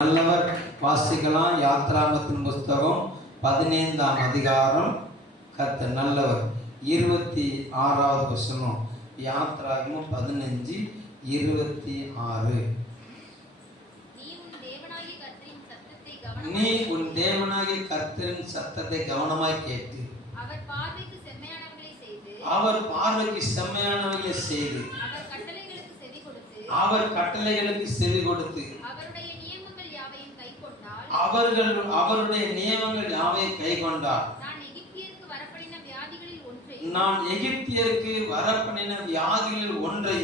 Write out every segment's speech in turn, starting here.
நல்லவர். வாசிக்கலாம். யாத்ராகமத்தின் புஸ்தகம் 15ஆம் அதிகாரம். கர்த்தர் நல்லவர். 26வது வசனம். யாத்ராகமம் 15:26. நீ உன் தேவனாகிய கர்த்தரின் சத்தத்தை கவனமாய் கேட்டு அவர் பார்வைக்கு செம்மையானவைகளை செய்து அவர் கட்டளைகளுக்கு செவி கொடுத்து அவருடைய நியமங்கள் யாவையும் கை கொண்டார். நான் எகிப்தியருக்கு வரப்பண்ணின வியாதிகளில் ஒன்றை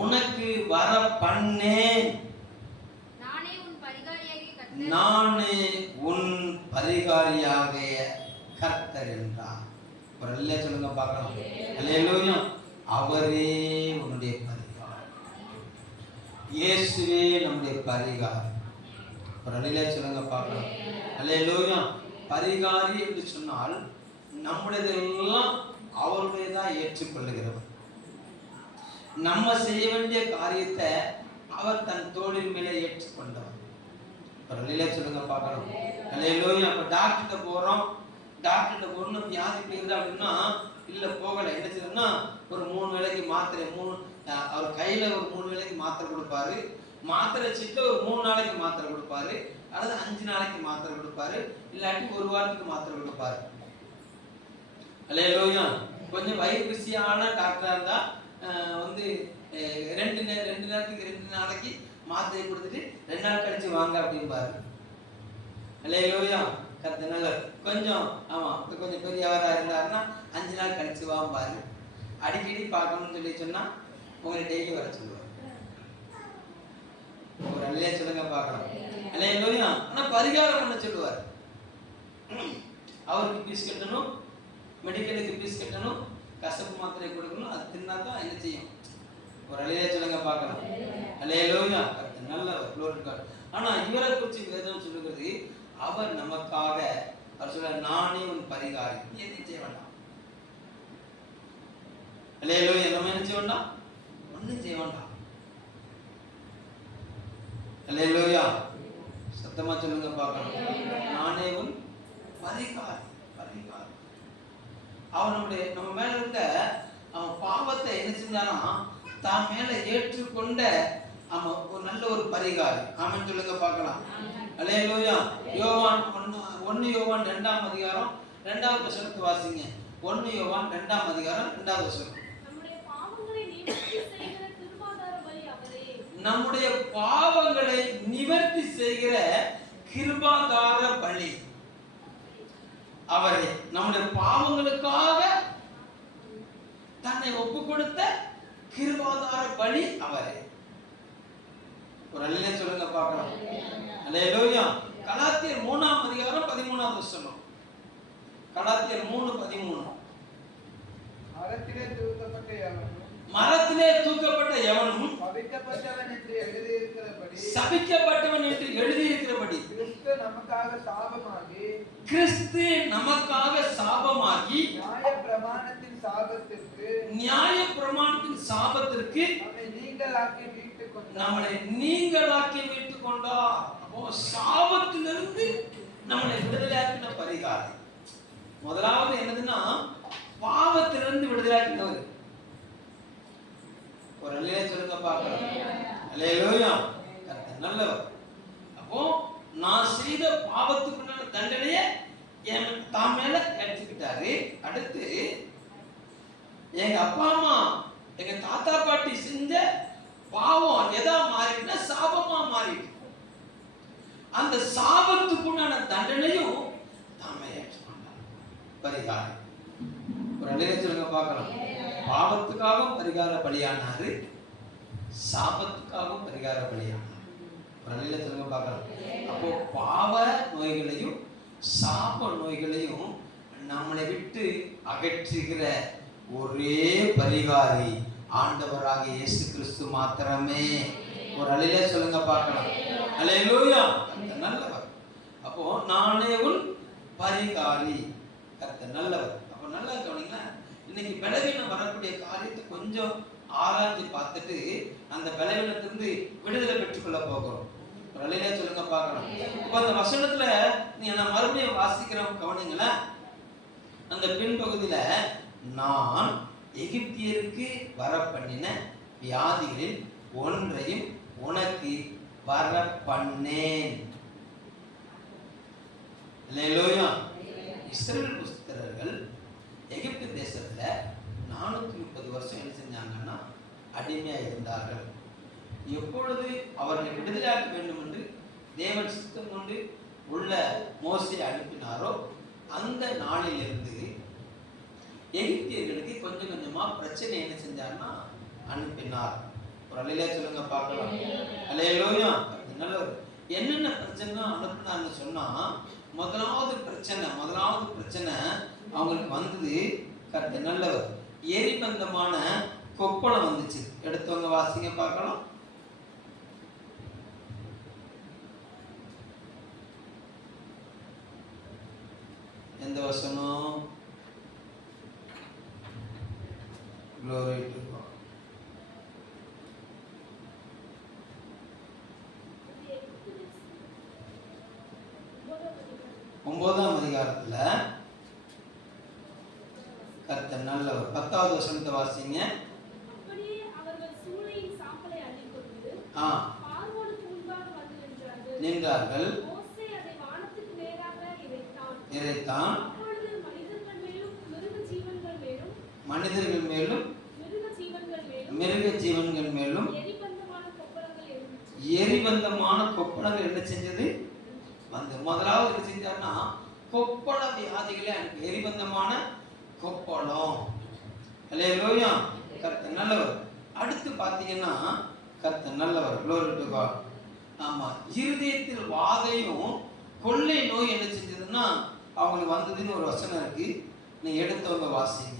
உனக்கு வரப்பண்ணேன். நானே உன் பரிகாரியாகிய கர்த்தர் என்றார். ஒரு அல்லேலூயா சொல்லுங்க பார்க்கலாம். அல்லேலூயா. அவரே உன்னுடைய பரிகாரி. இயேசுவே நம்முடைய பரிகாரி. ஒரு அல்லேலூயா சொல்லுங்க பார்க்கலாம். அல்லேலூயா. பரிகாரி என்று சொன்னால் நம்முடையதெல்லாம் அவருடையதான் ஏற்றுக்கொள்ளுகிறவர். நம்ம செய்ய வேண்டிய காரியத்தை அவர் தன் தோளின் மேலே ஏற்றுக்கொண்டவர். ஒரு அல்லேலூயா சொல்லுங்க பார்க்கலாம். அல்லேலூயா. அப்ப டாக்டர்கிட்ட போறோம், டாக்டர்கிட்ட போறோம்னு வியாதி போயிருந்தா அப்படின்னா இல்ல போகல, என்ன செய்யணும்னா ஒரு 3 வேளைக்கு மாத்திரை, அவர் கையில ஒரு 3 வேளைக்கு மாத்திரை கொடுப்பாரு. மாத்திரை வச்சுட்டு ஒரு 3 நாளைக்கு மாத்திரை கொடுப்பாரு, அல்லது 5 நாளைக்கு மாத்திரை கொடுப்பாரு, இல்லாட்டி 1 வாரத்துக்கு மாத்திரை கொடுப்பாரு. அல்லேலூயா. கொஞ்சம் வயிறு பிஸியான டாக்டரா இருந்தா வந்து 2 நேரத்துக்கு 2 நாளைக்கு மாத்திரை கொடுத்துட்டு 2 நாள் கழிச்சு வாங்க அப்படின்பாரு. அல்லேலூயா. கர்த்தர் நல்லவர். கொஞ்சம் கொஞ்சம் பெரியவரா இருந்தாருன்னா 5 நாள் கழிச்சு வாம்பாரு. அடிக்கடி பார்க்கணும்னு சொல்லி சொன்னா உங்களை டெய்லி வர சொல்லுவார். ஒரு அல்லேலூயா சொல்லுங்க பார்க்கலாம். அல்லேலூயா. ஆனா பரிகாரம் பண்ண சொல்லுவார். அவருக்கு பீஸ் கட்டணும், மெடிக்கலுக்கு பீஸ் கட்டணும், கசப்பு மாத்திரை கொடுக்கணும், அது தின்னாதான் என்ன செய்யும். ஒரு அல்லேலூயா சொல்லுங்க பார்க்கலாம். அல்லேலூயா. கர்த்தர் நல்லவர். Glory God. ஆனா இவரை குறித்து வேதம் சொல்லுகிறது, அவர் நமக்காக அவர் சொல்ற நானே உன் பரிகாரி. நீ எதையும் செய்ய வேண்டாம். அல்லேலூயா. நம்ம என்ன செய்ய வேண்டாம்? ஒன்னும் செய்ய வேண்டாம். அல்லேலூயா. சத்தமா சொல்லுங்க பார்க்கலாம். நானே உன் பரிகாரி. பரிகாரி. அவன் நம்ம மேல இருந்த அவன் பாவத்தை என்ன செஞ்சானா தான் மேல ஏற்றுக்கொண்ட அவன் ஒரு நல்ல ஒரு பரிகாரி. ஆமென் சொல்லுங்க பார்க்கலாம். அல்லேலூயா. யோவான் 1 யோவான் 2ஆம் அதிகாரம் 2வது வசனத்தை வாசிங்க. 1 யோவான் 2ஆம் அதிகாரம் 2வது வசனம். நம்முடைய பாவங்களை நிவர்த்தி செய்கிற கிருபாதார பலி அவரே. நம்முடைய பாவங்களுக்காக தன்னை ஒப்பு கொடுத்த கிருபாதார பலி அவரே. ஒரு அல்லேலூயா சொல்லுங்க பார்க்கலாம். அல்லேலூயா. கலாத்தியர் 3ஆம் அதிகாரம் 13வது வசனம். கலாத்தியர் 3:13. மரத்திலே தூக்கப்பட்ட எவனும் சபிக்கப்பட்டவன் என்று எழுதியிருக்கிறபடி கிறிஸ்து நமக்காக சாபமாகி நியாய பிரமாணத்தின் சாபத்திற்கு நம்மளை நீங்களாக்கி மீட்டுக் கொண்டார். அப்போ சாபத்திலிருந்து நம்மளை விடுதலையாக்கின பரிகாரம். முதலாவது என்னதுன்னா பாவத்திலிருந்து விடுதலையாக்கினவர். ஒரு அல்லேலூயா சொல்லுங்க பார்க்கலாம். அல்லேலூயா. கர்த்தர் நல்லவர். அப்போ நான் செய்த பாவத்துக்குண்டான தண்டனையை தான் மேல எடுத்துக்கிட்டாரு. அடுத்து எங்க அப்பா அம்மா எங்க தாத்தா பாட்டி செஞ்ச பாவம் எதா மாறிட்டுனா சாபமா மாறிட்டு, அந்த சாபத்துக்குண்டான தண்டனையும் தாமே ஏற்றுக்கொண்டார். பரிகாரம். ஒரு அல்லேலூயா சொல்லுங்க பார்க்கலாம். பாவத்துக்காகவும் பரிகார பலியானாரு, சாபத்துக்காகவும் பரிகார பலியானார். ஒரு அல்லேலூயா சொல்லுங்க பார்க்கலாம். அப்போ பாவ நோய்களையும் சாப நோய்களையும் நம்மளை விட்டு அகற்றுகிற ஒரே பரிகாரி ஆண்டவராக இயேசு கிறிஸ்து மாத்திரமே. ஒரு அல்லேலூயா சொல்லுங்க பார்க்கலாம். அல்லேலூயா. நல்லவர். அப்போ நானே உன் பரிகாரி. கர்த்தர் நல்லவர். அப்போ நல்லா கவனிங்க. இன்னைக்கு பலவீனம் வரக்கூடிய காரியத்தை கொஞ்சம் ஆராய்ச்சி பார்த்துட்டு அந்த பலவீனத்திலிருந்து விடுதலை பெற்றுக்கொள்ள போகிறோம். அல்லேலூயா சொல்லுங்க பார்க்கலாம். இப்ப அந்த வசனத்துல நான் மறுபடியும் வாசிக்கிறேன் கவனிங்களேன். அந்த பின்பகுதியில நான் எகிப்தியருக்கு வர பண்ணின வியாதிகளில் ஒன்றையும் உனக்கு வர பண்ணேன். அல்லேலூயா. இஸ்ரவேல் புத்திரர்கள் எகிப்து தேசத்துல 430 வருஷம் என்ன செஞ்சாங்கன்னா அடிமையா இருந்தார்கள். எப்பொழுது அவர்களை விடுதலையாக்க வேண்டும் என்று தேவன் சித்தம் கொண்டு உள்ள மோசேயை அனுப்பினாரோ அந்த நாளிலிருந்து எகிப்தியர்களுக்கு கொஞ்சம் கொஞ்சமா பிரச்சனை என்ன செஞ்சார்னா அனுப்பினார். ஒரு அல்லேலூயா சொல்லுங்க பார்க்கலாம். அல்லேலூயா. என்னென்ன பிரச்சனை அனுப்பினார்னு சொன்னா முதலாவது பிரச்சனை அவங்களுக்கு வந்தது கர்த்தர் நல்லவர். எரிபந்தமான கொப்பளம் வந்துச்சு. எடுத்தவங்க வாசிங்க பார்க்கலாம். எந்த வசனம்? Glory to God. ஒன்பதாம் அதிகாரத்துல கர்த்தர் நல்லவர். 10வது வசனத்தை வாசிங்க. அப்படியே அவர்கள் சூளையின் சாம்பலை அள்ளிக்கொண்டு பார்வோனுக்கு முன்பாக வந்து நின்றார்கள். மோசே அதை வானத்துக்கு நேராக இறைத்தான். அப்பொழுது மனிதர்கள் மேலும் மிருக ஜீவன்கள் மேலும் எரிபந்தமான கொப்பளங்கள் என்ன செஞ்சது வந்து. முதலாவது என்ன செஞ்சார்னா கொப்பள வியாதிகளே அனுப்பி எரிபந்தமான கொப்பளம். அல்லேலூயா. கர்த்தர் நல்லவர். அடுத்து பார்த்தீங்கன்னா கர்த்தர் நல்லவர். Glory to God. ஆமா, இருதயத்தில் வாதையும் கொள்ளை நோய் என்ன செஞ்சதுன்னா அவங்களுக்கு வந்ததுன்னு ஒரு வசனம் இருக்கு. நீ எடுத்தவங்க வாசிங்க.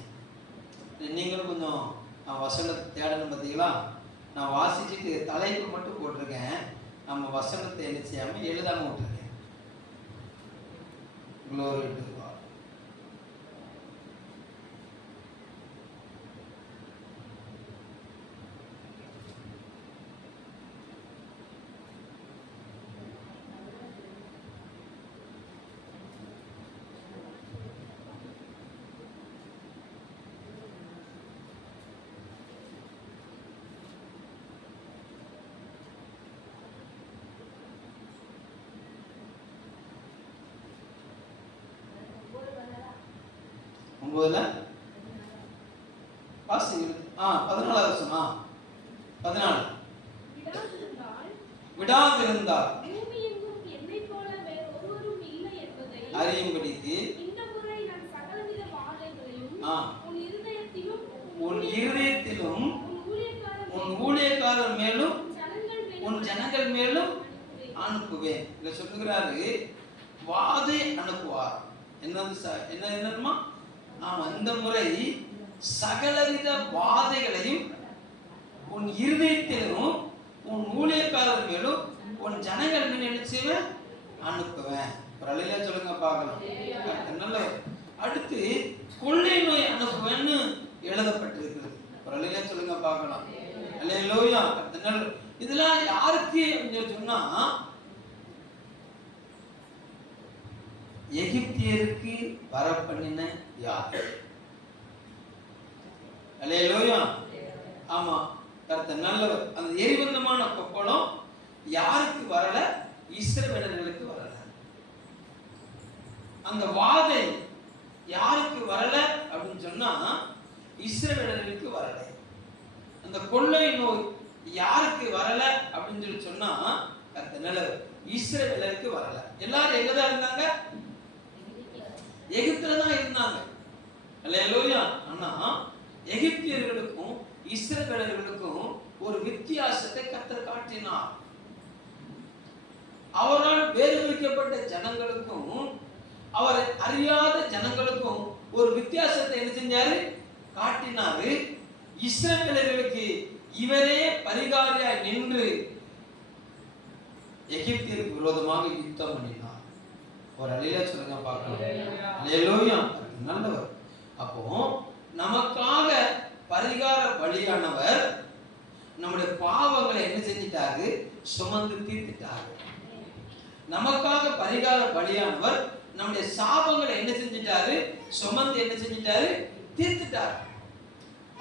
நீங்களும் கொஞ்சம் நான் வசனத்தை தேடணும் பார்த்தீங்களா. நான் வாசிச்சுட்டு தலைப்பு மட்டும் போட்டிருக்கேன். நம்ம வசனத்தை என்ன செய்யாம எழுதாம விட்டுருக்கேன். Glory to God. ஒன்பதுல வாசிங்க. 14வது வசனம். 14. விடாதிருந்தால் பூமியெங்கும் என்னைப் போல வேறொருவரும் இல்லை என்பதை அறியும்படிக்கு இந்த முறை நான் சகலவித வாதைகளையும் உன் இருதயத்திலும் உன் ஊழியக்காரர் மேலும் உன் ஜனங்கள் மேலும் அனுப்புவேன். இங்க சொல்லுகிறாரு வாதை அனுப்புவார். என்னமா? ஆமா, இந்த முறை சகலவித வாதைகளையும் உன் இருதயத்திலும் உன் ஊழியக்காரர் மேலும் உன் ஜனங்கள் மேல் நினைச்சுவேன் அனுப்புவேன். ஒரு அல்லேலூயா சொல்லுங்க பார்க்கலாம். நல்லவர். அடுத்து கொள்ளை நோய் அனுப்புவேன்னு எழுதப்பட்டிருக்கிறது. ஒரு அல்லேலூயா சொல்லுங்க பார்க்கலாம். அல்லேலூயா. இதெல்லாம் யாருக்கு அப்படின்னு சொன்னா எகிப்தியருக்கு வர பண்ணின வியாதி. அல்லேலூயா. ஆமா, கர்த்தர் நல்லவர். அந்த எரிபந்தமான கொப்பளம் யாருக்கு வரல? இஸ்ரவேலர்களுக்கு வரல. அந்த வாதை யாருக்கு வரல அப்படின்னு சொன்னா இஸ்ரவேலர்களுக்கு வரல. அந்த கொள்ளை நோய் யாருக்கு வரல அப்படின்னு சொல்லி சொன்னா கர்த்தர் நல்லவர், இஸ்ரவேலருக்கு வரல. எல்லாரும் எங்கதான் இருந்தாங்க? எகிப்துல தான் இருந்தாங்க. அல்லேலூயா. ஆனா எகிப்தியர்களுக்கும் இஸ்ரவேலர்களுக்கும் ஒரு வித்தியாசத்தை கர்த்தர் காட்டினார். அவரால் வேறுவிக்கப்பட்ட ஜனங்களுக்கும் அவரை அறியாத ஜனங்களுக்கும் ஒரு வித்தியாசத்தை என்ன செஞ்சாரு? காட்டினாரு. இஸ்ரவேலர்களுக்கு இவரே பரிகாரியாய் நின்று எகிப்தியருக்கு விரோதமாக யுத்தம் பண்ணினார். ஒரு அல்லேலூயா சொல்லுங்க பார்க்கலாம். அல்லேலூயா. நல்லவர். அப்போ நமக்காக பரிகார பலியானவர் நம்முடைய பாவங்களை என்ன செஞ்சிட்டாரு? சுமந்து தீர்த்துட்டார். நமக்காக பரிகார பலியானவர் நம்முடைய சாபங்களை என்ன செஞ்சிட்டாரு? சுமந்து என்ன செஞ்சிட்டாரு? தீர்த்துட்டார்.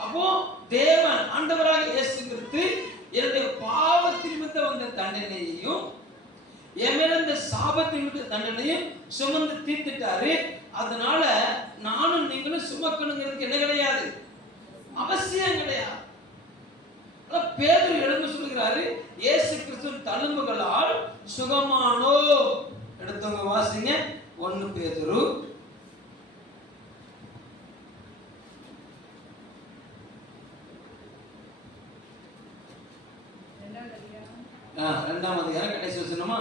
அப்போ தேவன் ஆண்டவராக இயேசு கிறிஸ்து என்னுடைய பாவத்தின் நிமித்தம் வந்த தண்டனையையும் என் மேல இந்த சாபத்தின் நிமித்த தண்டனையும் சுமந்து தீர்த்துட்டாரு. அதனால நானும் நீங்களும் சுமக்கணுங்கிறதுக்கு என்ன கிடையாது, அவசியம் கிடையாது. பேதுரு எழுந்து சொல்கிறாரு, இயேசு கிறிஸ்துவின் தழும்புகளால் சுகமானோ. எடுத்தவங்க வாசிங்க 1 பேதுரு 2ஆம் அதிகாரம் கடைசி வசனமா,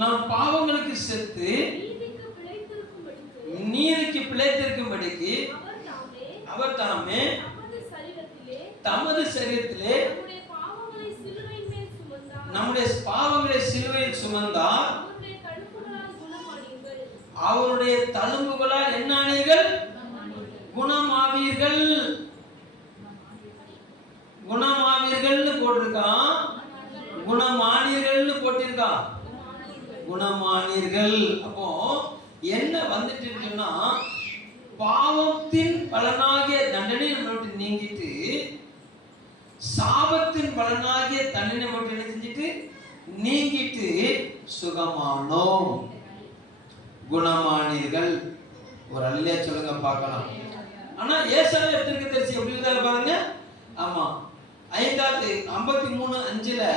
நாம் பாவங்களுக்கு செத்து நீதிக்கு பிழைத்திருக்கும்படிக்கு அவர் தாமே தமது சரீரத்திலே நம்முடைய பாவங்களை சிலுவையில் சுமந்தார். அவருடைய தழும்புகளால் என்ன ஆனீர்கள்? குணமாவீர்கள். குணமாவீர்கள்னு போட்டிருக்கான், குணமானீர்கள்னு போட்டிருக்கான். குணமானீர்கள். அப்போ என்ன வந்துட்டு இருக்குன்னா, பாவத்தின் பலனாகிய தண்டனை நம்மளோட நீங்கிட்டு சாபத்தின் பலனாகிய தண்டனை மட்டும் என்ன செஞ்சிட்டு நீங்கிட்டு சுகமானோம், குணமானீர்கள். ஒரு அல்லையா சொல்லுங்க பார்க்கலாம். ஆனா ஏசாயா தீர்க்கதரிசி எப்படி இருந்தாரு பாருங்க. ஆமா, 53:5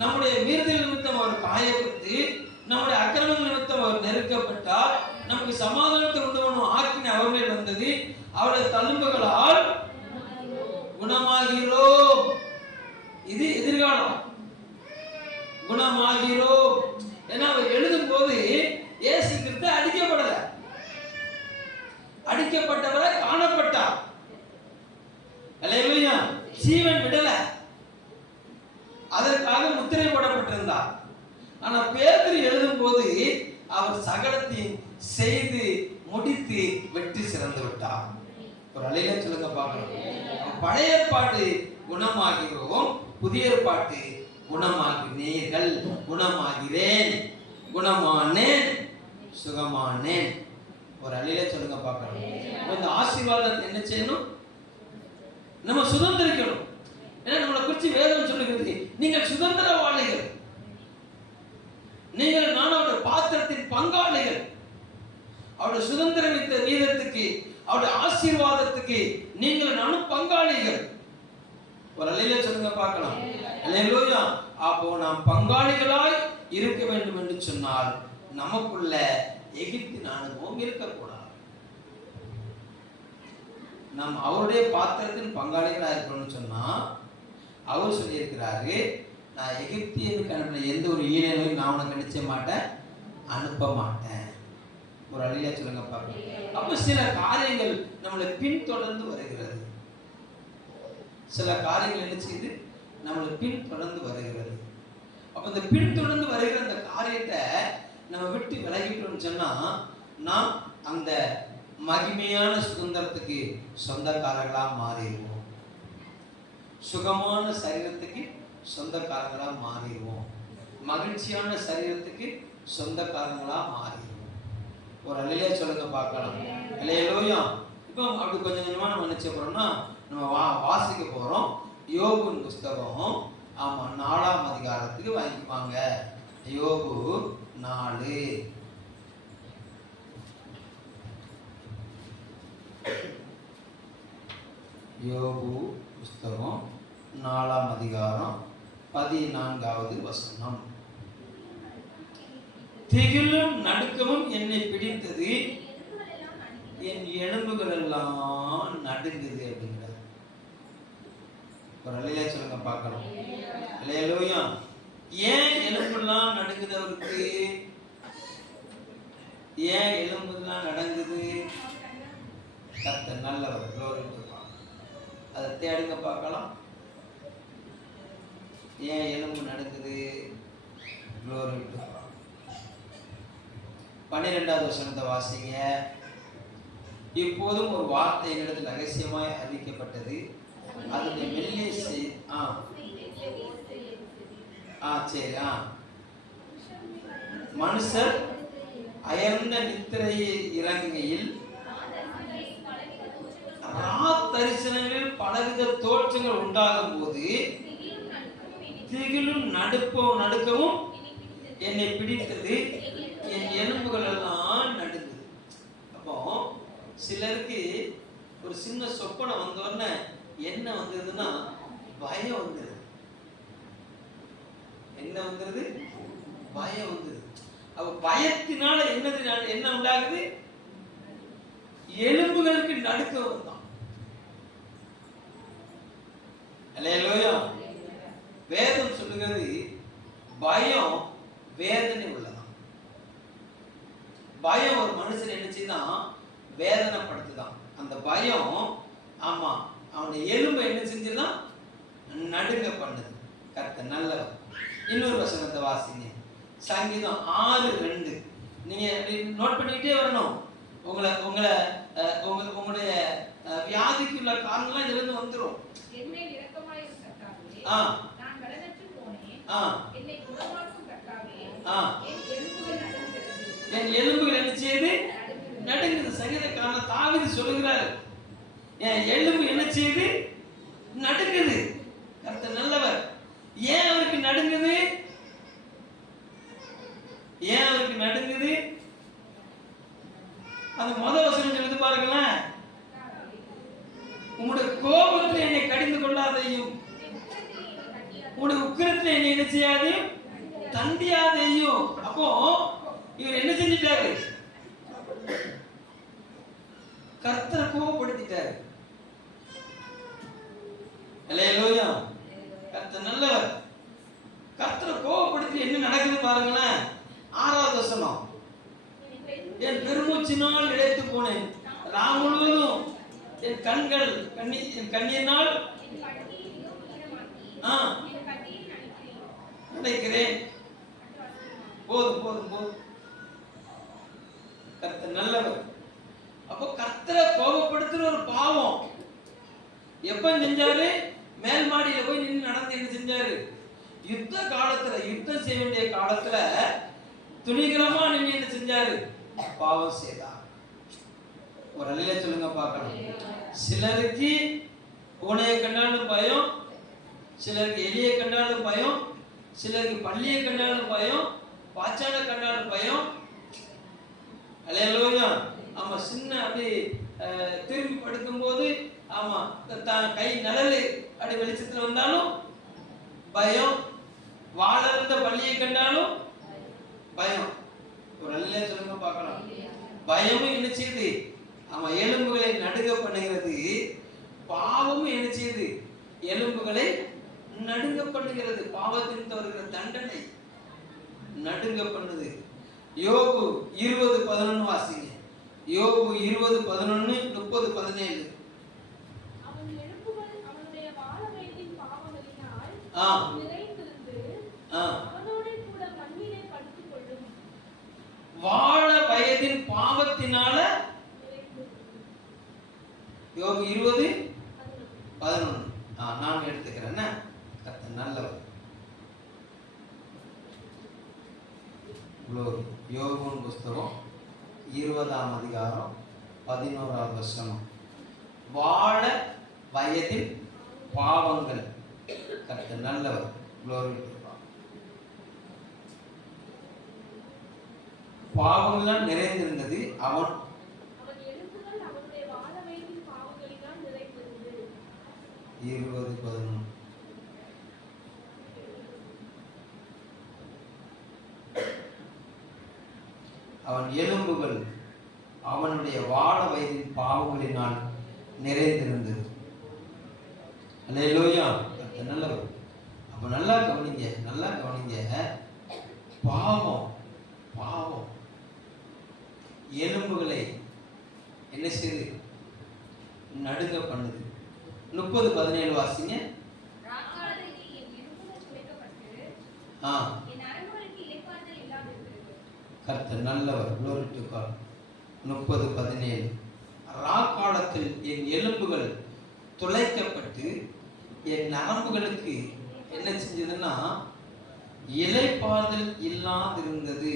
நம்முடைய மீறுதல் நிமித்தம் அவர் காயப்பட்டு நம்முடைய அக்கிரமங்கள் நிமித்தம் அவர் நெருக்கப்பட்டார், நமக்கு சமாதானத்தை உண்டு பண்ணும் ஆக்கினை அவர் மேல் வந்தது, அவருடைய தழும்புகளால் குணமாகிறோம். இது எதிர்காலம். குணமாகிறோம். ஏன்னா அவர் எழுதும் போது இயேசு கிறிஸ்து அடிக்கப்படல, அடிக்கப்பட்டவரை காணப்பட்டார். அல்லேலூயா. ஜீவன் விடல, அதற்காக முத்திரை போடப்பட்டிருந்தார். ஆனா பேதுரு எழுதும் போது அவர் சகலத்தையும் செய்து முடித்து வெற்றி சிறந்து விட்டார். ஒரு அலையில சொல்லுங்க பார்க்கலாம். பழைய ஏற்பாட்டு குணமாகிறோம், புதிய ஏற்பாட்டு குணமாகினீர்கள். குணமாகிறேன், குணமானேன், சுகமானேன். ஒரு அலையில சொல்லுங்க பார்க்கலாம். இந்த ஆசீர்வாதத்தை என்ன செய்யணும்? நம்ம சுதந்திரிக்கணும். ஏன்னா நம்மளை குறித்து வேதம் சொல்லுகிறது, நீங்கள் சுதந்திரவாளிகள், நீங்கள் நானோட பாத்திரத்தின் பங்காளிகள். அவருடைய சுதந்திர வீதத்துக்கு, அவருடைய ஆசீர்வாதத்துக்கு நீங்கள் நானும் பங்காளிகள். ஒரு அலையில சொல்லுங்க பார்க்கலாம். அல்லேலூயா. அப்போ நாம் பங்காளிகளாய் இருக்க வேண்டும் என்று சொன்னால் நமக்குள்ள எகிப்தின் அனுபவம் இருக்கக்கூடாது. நாம் அவருடைய பாத்திரத்தின் பங்காளிகளாக இருக்கணும்னு சொன்னா, அவர் சொல்லியிருக்கிறாரு, நான் எகிப்தியனுக்கு அனுப்பின எந்த ஒரு ஈழனையும் நான் உனக்கு நினைச்ச மாட்டேன், அனுப்ப மாட்டேன். ஒரு அழியா சொல்லுங்க பாருங்க. அப்ப சில காரியங்கள் நம்மளை பின்தொடர்ந்து வருகிறது. சில காரியங்கள் என்ன செய்து நம்மளை பின்தொடர்ந்து வருகிறது. அப்ப இந்த பின்தொடர்ந்து வருகிற அந்த காரியத்தை நம்ம விட்டு விலகிட்டோம்னு சொன்னா, நாம் அந்த மகிமையான சுதந்திரத்துக்கு சொந்தக்காரர்களா மாறிடுவோம். சுகமான சரீரத்துக்கு சொந்தக்காரங்களா மாறிடுவோம். மகிழ்ச்சியான சரீரத்துக்கு சொந்தக்காரங்களா மாறிடுவோம். ஒரு அலையிலே சொல்லுங்க பார்க்கலாம். அல்லேலூயா. இப்போ அப்படி கொஞ்சம் கொஞ்சமா நம்ம நினைச்ச போறோம்னா, நம்ம வாசிக்க போறோம் யோபுவின் புஸ்தகம். ஆமா, 4ஆம் அதிகாரத்துக்கு வாங்கிப்பாங்க. யோபு 4. யோபு புஸ்தகம் 4ஆம் அதிகாரம் 14வது வசனம். திகிலும் நடுக்கமும் என்னை பிடித்தது, என் எலும்புகள் எல்லாம் நடுங்குது அப்படிங்கிறார். ஒரு அலையில சொல்லுங்க பார்க்கலாம். அல்லேலூயா. ஏன் எலும்பெல்லாம் நடுங்குது அவருக்கு? ஏன் எலும்பெல்லாம் நடங்குது? கர்த்தர் நல்லவர். Glory to God. அதை தேடுங்க பார்க்கலாம். ஏன் எலும்பு நடுங்குது? Glory to God. 12வது வசனத்தை வாசிங்க. இப்போதும் ஒரு வார்த்தை என்னிடத்தில் ரகசியமாய் அறிவிக்கப்பட்டது, அதனுடைய மெல்லிய சரி. மனுஷர் அயர்ந்த நித்திரையை இறங்குகையில் தரிசனங்கள் பலவித தோற்றங்கள் உண்டாகும் போது திகிலும் நடுக்கவும் என்னை பிடித்தது, என் எலும்புகள் எல்லாம் நடுங்குது. அப்போ சிலருக்கு ஒரு சின்ன சொப்பனை வந்தோடனே என்ன வந்ததுன்னா பயம் வந்துடுது. என்ன வந்துடுது? பயம் வந்துடுது. அப்ப பயத்தினால என்ன உண்டாகுது? எலும்புகளுக்கு நடுக்கம் தான். அல்லேலூயா. வேதம் சொல்லுகிறது பயம் வேதனை உள்ளதான். பயம் ஒரு மனுஷன் என்ன செய்தான்? வேதனைப்படுத்துதான். அந்த பயம் அவனுடைய எலும்பை என்ன செஞ்சுதான்? நடுங்க பண்ணுது. கர்த்தர் நல்லவர். இன்னொரு வசனத்தை வாசிங்க. சங்கீதம் 6:2. நீங்க நோட் பண்ணிக்கிட்டே வரணும். உங்களுடைய வியாதிக்குள்ள காரணம்லாம் இதுல இருந்து வந்துரும். என் எலும்புகள் என்ன செய்யுது? நடுங்குது. சங்கீதக்காரன் தாவீது சொல்லுகிறார், என் எலும்பு என்ன செய்யுது? நடுங்குது. கர்த்தர் நல்லவர். ஏன் அவருக்கு நடுங்குது? ஏன் அவருக்கு நடுங்குது? அந்த முதல் வசனம் சொல்லுது பாருங்களேன். உங்களுடைய கோபத்தில் என்னை கடிந்து கொள்ளாதையும், உங்களுடைய உக்கிரத்தில் என்னை என்ன செய்யாதையும் தண்டியாதையும். அப்போ இவர் என்ன செஞ்சிட்டாரு? கர்த்தரை கோபப்படுத்திட்டாரு. அல்லேலூயா. கர்த்தர் நல்லவர். கர்த்தரை கோபப்படுத்தி என்ன நடக்குது பாருங்களேன். 6வது வசனம். என் பெருமூச்சினால் இழைத்து போனேன், நான் முழுவதும் என் கண்ணீரினால் நினைக்கிறேன். போதும். கர்த்தர் நல்லவர். அப்போ கர்த்தரை கோபப்படுத்துற ஒரு பாவம் எப்ப செஞ்சாரு? மேல் மாடியில போய் நின்று நடந்து என்ன செஞ்சாரு? யுத்த காலத்துல, யுத்தம் செய்ய வேண்டிய காலத்துல துணிகரமா நின்று என்ன செஞ்சாரு? பாவம் செய்தார். ஒரு அலையில சொல்லுங்க பார்க்கலாம். சிலருக்கு பூனையை கண்டாலும் பயம், சிலருக்கு எலியை கண்டாலும் பயம், சிலருக்கு பள்ளியை கண்டாலும் பயம், பாச்சானை கண்டாலும் பயம். அல்லேலூயா. சின்ன அப்படி திரும்பி படுக்கும் போது கை நிழலு அப்படி வெளிச்சத்துல வந்தாலும் பயம். வாழர்ந்த பள்ளியை கண்டாலும் பயம். ஒரு அல்ல சொல்லுங்க பார்க்கலாம். பயமும் என்ன செய்யுது? எலும்புகளை நடுங்க பண்ணுகிறது. பாவமும் என்ன செய்யுது? எலும்புகளை நடுங்க பண்ணுகிறது. பாவத்திற்கு வருகிற தண்டனை நடுங்க பண்ணுது. யோபு 20:11 வாசிங்க. யோபு 20:11, 30:17. வாழ வயதின் பாவத்தினால. யோபு 20:11 நான் எடுத்துக்கிறேன். நல்லவர். யோபுவின் புஸ்தகம் 20ஆம் அதிகாரம் 11வது வசனம். வாழ வயதில் பாவங்கள். கர்த்தர் நல்லவர். பாவங்கள்லாம் நிறைந்திருந்தது. அவன் 20:11. அவன் எலும்புகள் அவனுடைய வாழ வயதின் பாவங்களினால் நிறைந்திருந்தது. அல்லேலூயா. நல்லவர். அப்ப நல்லா கவனிங்க. பாவம் எலும்புகளை என்ன செய்யுது? நடுங்க பண்ணுது. 30:17 வாசிங்க. கர்த்தர் நல்லவர். 30:17. ராக்காலத்தில் என் எலும்புகள் துளைக்கப்பட்டு என் நரம்புகளுக்கு என்ன செஞ்சதுன்னா இலைப்பாறுதல் இல்லாதிருந்தது.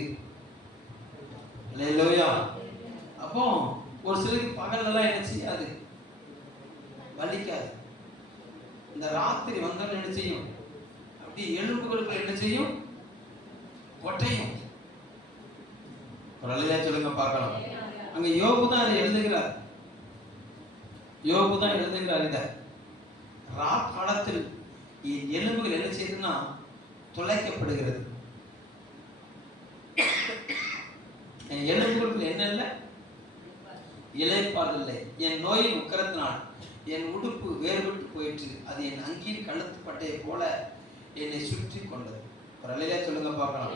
அல்லேலூயா. அப்போ ஒரு சிலருக்கு பகலெல்லாம் என்ன செய்யாது, வலிக்காது. இந்த ராத்திரி வந்தாலும் என்ன செய்யும், அப்படி எலும்புகளுக்கு என்ன செய்யும், கொட்டையும். ஒரு அலையா சொல்லுங்க பார்க்கலாம். அங்க யோபு தான் அதை எழுதுகிறார். யோபு தான் எழுதுகிறார். இத ரா காலத்தில் எலும்புகள் என்ன செய்யுதுன்னா துளைக்கப்படுகிறது. என் எலும்புகளுக்கு என்ன இல்லை, இளைப்பாறுதல் இல்லை. என் நோயின் உக்கரத்தினால் என் உடுப்பு வேறுபட்டு போயிற்று, அது என் அங்கியின் கழுத்து பட்டையை போல என்னை சுற்றி கொண்டது. ஒரு அலையா சொல்லுங்க பார்க்கலாம்.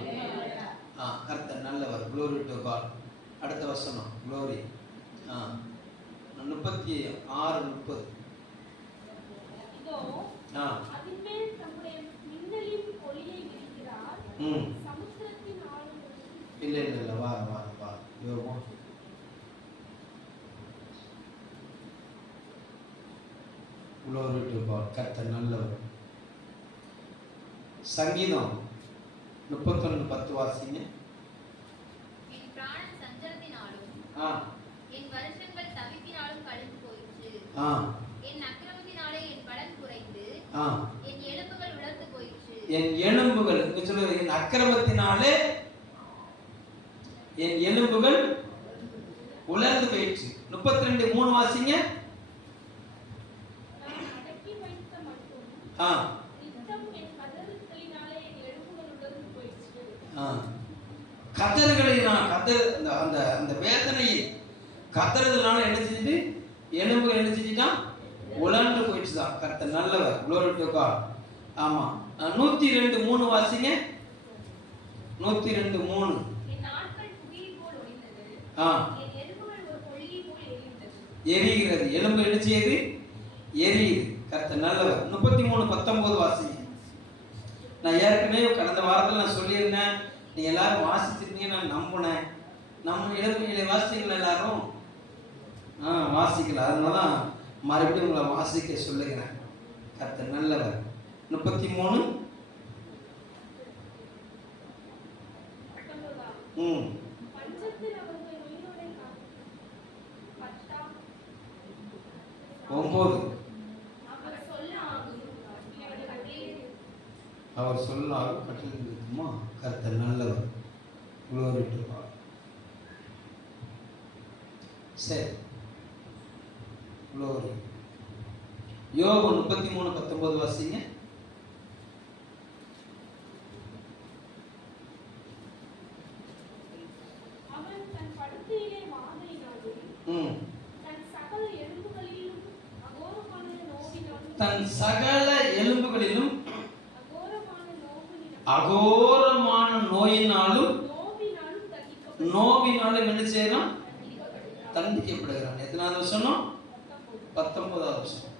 கர்த்தர் நல்லவர். Glory to God. அடுத்த வசனம் Glory. 36:30. இதோ அதின்மேல் தம்முடைய மின்னலின் ஒளியை விரிக்கிறார். சமுத்திரத்தின் ஆழம் இல்ல வா யோபு. Glory to God. கர்த்தர் நல்லவர். சங்கீதம் 31:10 வாசிங்க. என் பிராணன் சஞ்சலத்தினாலும் என் வருஷங்கள் தவிப்பினாலும் கழிந்து போயிற்று. என் அக்கிரமத்தினாலே என் பலன் குறைந்து என் எலும்புகள் உலர்ந்து போயிற்று. என் எலும்புகள் இங்க சொல்லுங்க, என் அக்கிரமத்தினாலே என் எலும்புகள் உலர்ந்து போயிற்று. 32:3 வாசிங்க. நான் அடக்கி வைத்த மட்டும் நித்தம் என் கதறுகளினாலே என் எலும்புகள் உலர்ந்து போயிற்று. கதறுகளினால் அந்த வேதனையை கதறுதனால என்ன செஞ்சுட்டு எலும்புகள் என்ன செஞ்சுட்டான், உலர்ந்து போயிடுச்சுதான். கர்த்தர் நல்லவர். Glory to God. ஆமா. 102:3 வாசிங்க. 102:3. என் நாட்கள் புகை போல் ஒளிந்தது. என் எலும்புகள் ஒரு பொழியை போல் எரிந்தது. எரிகிறது. எலும்பு என்ன செய்யுது, எரியுது. கர்த்தர் நல்லவர். 33:19 வாசிங்க. நான் ஏற்கனவே கடந்த வாரத்தில் நான் சொல்லியிருந்தேன், நீ எல்லாரும் வாசிச்சிருந்தீங்க, நான் நம்பினேன். நம்ம இளமையில வாசிக்கல எல்லாரும் வாசிக்கல, அதனாலதான் மறுபடியும் உங்களை வாசிக்க சொல்லுகிறேன். கர்த்தர் நல்லவர். 33 பஞ்சத்தில் அவர்கள் உயிரோடே காத்தார். 9 அவர் சொல்லால் கட்டளை இருக்குமா. கர்த்தர் நல்லவர். Glory to God. சரி, Glory. யோபு 33:19 வாசிங்க. அவன் தன் படுக்கையிலே வாதையினாலும் தன் சகல எலும்புகளிலும் அகோரமான நோயினாலும் நோவினாலும் என்ன செய்யணும், தண்டிக்கப்படுகிறான். எத்தனாவது வசனம்? 19வது வசனம்.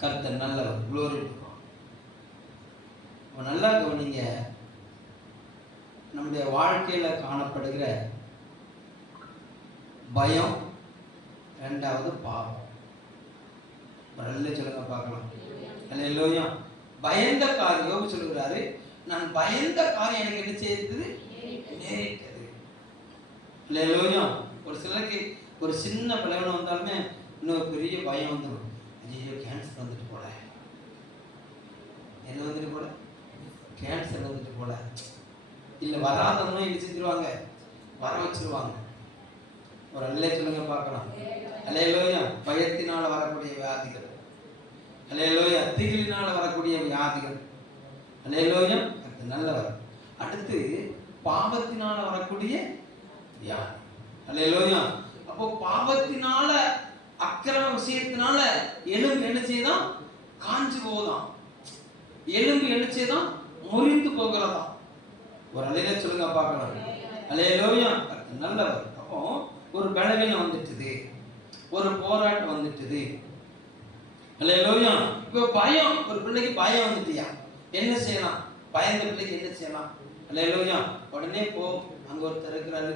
கர்த்தர் நல்லவர். Glory to God. நல்லா கவனிங்க. நம்முடைய வாழ்க்கையில காணப்படுகிற பயம், இரண்டாவது பாவம். சொல்லுங்க பார்க்கலாம். அல்லேலூயா. பயந்த காரியம் சொல்லுகிறாரு, நான் பயந்த காரியம் எனக்கு என்ன செய்தது, நேரிட்டது. அல்லேலூயா. ஒரு சிலருக்கு ஒரு சின்ன பலவீனம் வந்தாலுமே இன்னொரு பெரிய பயம் வந்துடும். ஐயோ கேன்சர் வந்துட்டு போல, என்ன வந்துட்டு போல, கேன்சர் வந்துட்டு போல, இல்லை வராதவங்க என்ன செஞ்சிருவாங்க, வர வச்சிருவாங்க. ஒரு அல்லே சொல்லுங்க பார்க்கலாம். அல்லேலூயா. பயத்தினால வரக்கூடிய வியாதிகள், அல்லேலூயா. திகிலினால வரக்கூடிய வியாதிகள், அல்லேலூயா. அது நல்லவர். அடுத்து பாவத்தினால வரக்கூடிய வியாதி, அல்லேலூயா. அப்போ பாவத்தினால அக்கிரம விஷயத்தினால எலும்பு என்ன செய்தான், காஞ்சு போகுதான். எலும்பு என்ன செய்தான், முறிந்து போகிறதா. ஒரு அலையில சொல்லுங்க பார்க்கலாம். அல்லேலூயா. நல்லவர். அப்போ ஒரு பலவீனம் வந்துட்டுது, ஒரு போராட்டம் வந்துட்டுது. அல்லேலூயா. இப்போ பயம், ஒரு பிள்ளைக்கு பயம் வந்துட்டியா, என்ன செய்யலாம்? பயந்த பிள்ளைக்கு என்ன செய்யலாம்? அல்லேலூயா. உடனே போ, அங்க ஒருத்தர் இருக்கிறாரு,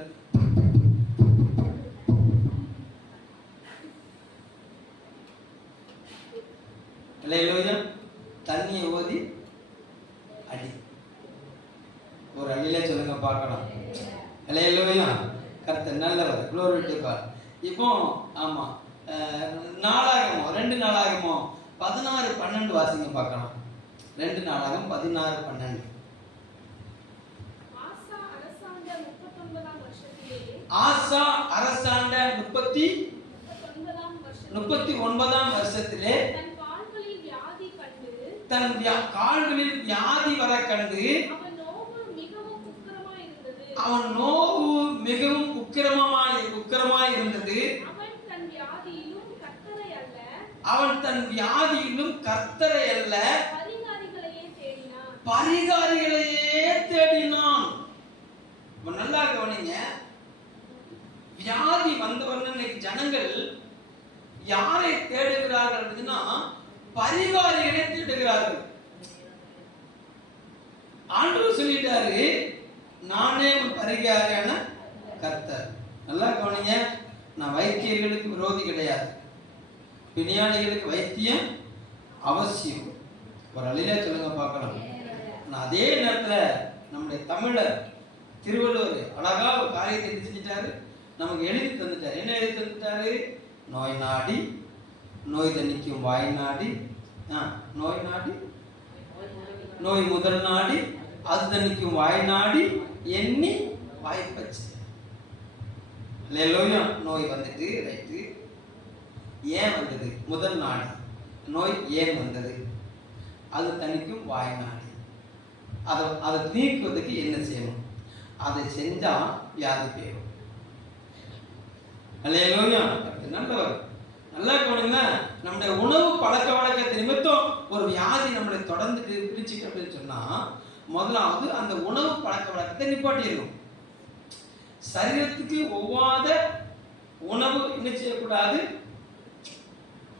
அல்லேலூயா. தண்ணியை ஊதி அடி. ஒரு அடியில சொல்லுங்க பார்க்கலாம். அல்லேலூயா. கர்த்தர் நல்லவர். glory to God. இப்போ ஆமா நாளாகமோ 2 நாளாகமோ 16:12 வாசிங்க பார்க்கலாம். 2 நாளாகம் 16:12. ஆசா அரசாண்ட 39ஆம் வருஷத்திலே 39ஆம் வருஷத்திலே தன் கால்களில் வியாதி வர கண்டு அவன் நோவு மிகவும் உக்கிரமாய் இருந்தது. அவன் தன் வியாதியிலும் கர்த்தரை அல்ல பரிகாரிகளையே தேடினான். நல்லா கவனிங்க. வியாதி வந்தவர்கள் இன்னைக்கு ஜனங்கள் யாரை தேடுகிறார்கள் அப்படின்னா பரிகாரிகளை தேடுகிறார்கள். ஆண்டவர் சொல்லிட்டாரு, நானே பரிகாரியான கர்த்தர். நல்லா கவனிங்க. நான் வைத்தியர்களுக்கு விரோதி கிடையாது. பிணியாளிகளுக்கு வைத்தியம் அவசியம். ஒரு அழில சொல்லுங்க பார்க்கலாம். நான் அதே நேரத்தில் நம்முடைய தமிழர் திருவள்ளுவர் அழகா ஒரு காரியத்தை செஞ்சுட்டாரு, நமக்கு எழுதி தந்துட்டாரு. என்ன எழுதி தந்துட்டாரு? நோய் நாடி நோய் தணிக்கும் வாய் நாடி, நோய் நாடி நோய் முதல் நாடி அது தணிக்கும் வாய் நாடி எண்ணி வாய்ப்பச்சு. நோய் வந்துட்டு ரைட்டு, ஏன் வந்தது? முதல் நாடி. நோய் ஏன் வந்தது? அது தணிக்கும் வாய் நாடி. அதை நீக்குவதற்கு என்ன செய்யணும்? அதை செஞ்சா வியாதி போயிடும். அல்லேலூயா. நல்லவர். நல்லா கவனிங்க. நம்முடைய உணவு பழக்க வழக்கத்தை நிமித்தம் ஒரு வியாதி நம்மளை தொடர்ந்து பிடிச்சிட்டு அப்படின்னு சொன்னா முதலாவது அந்த உணவு பழக்க வழக்கத்தை நிப்பாட்டிடும். சரீரத்துக்கு ஒவ்வாத உணவு என்ன செய்யக்கூடாது?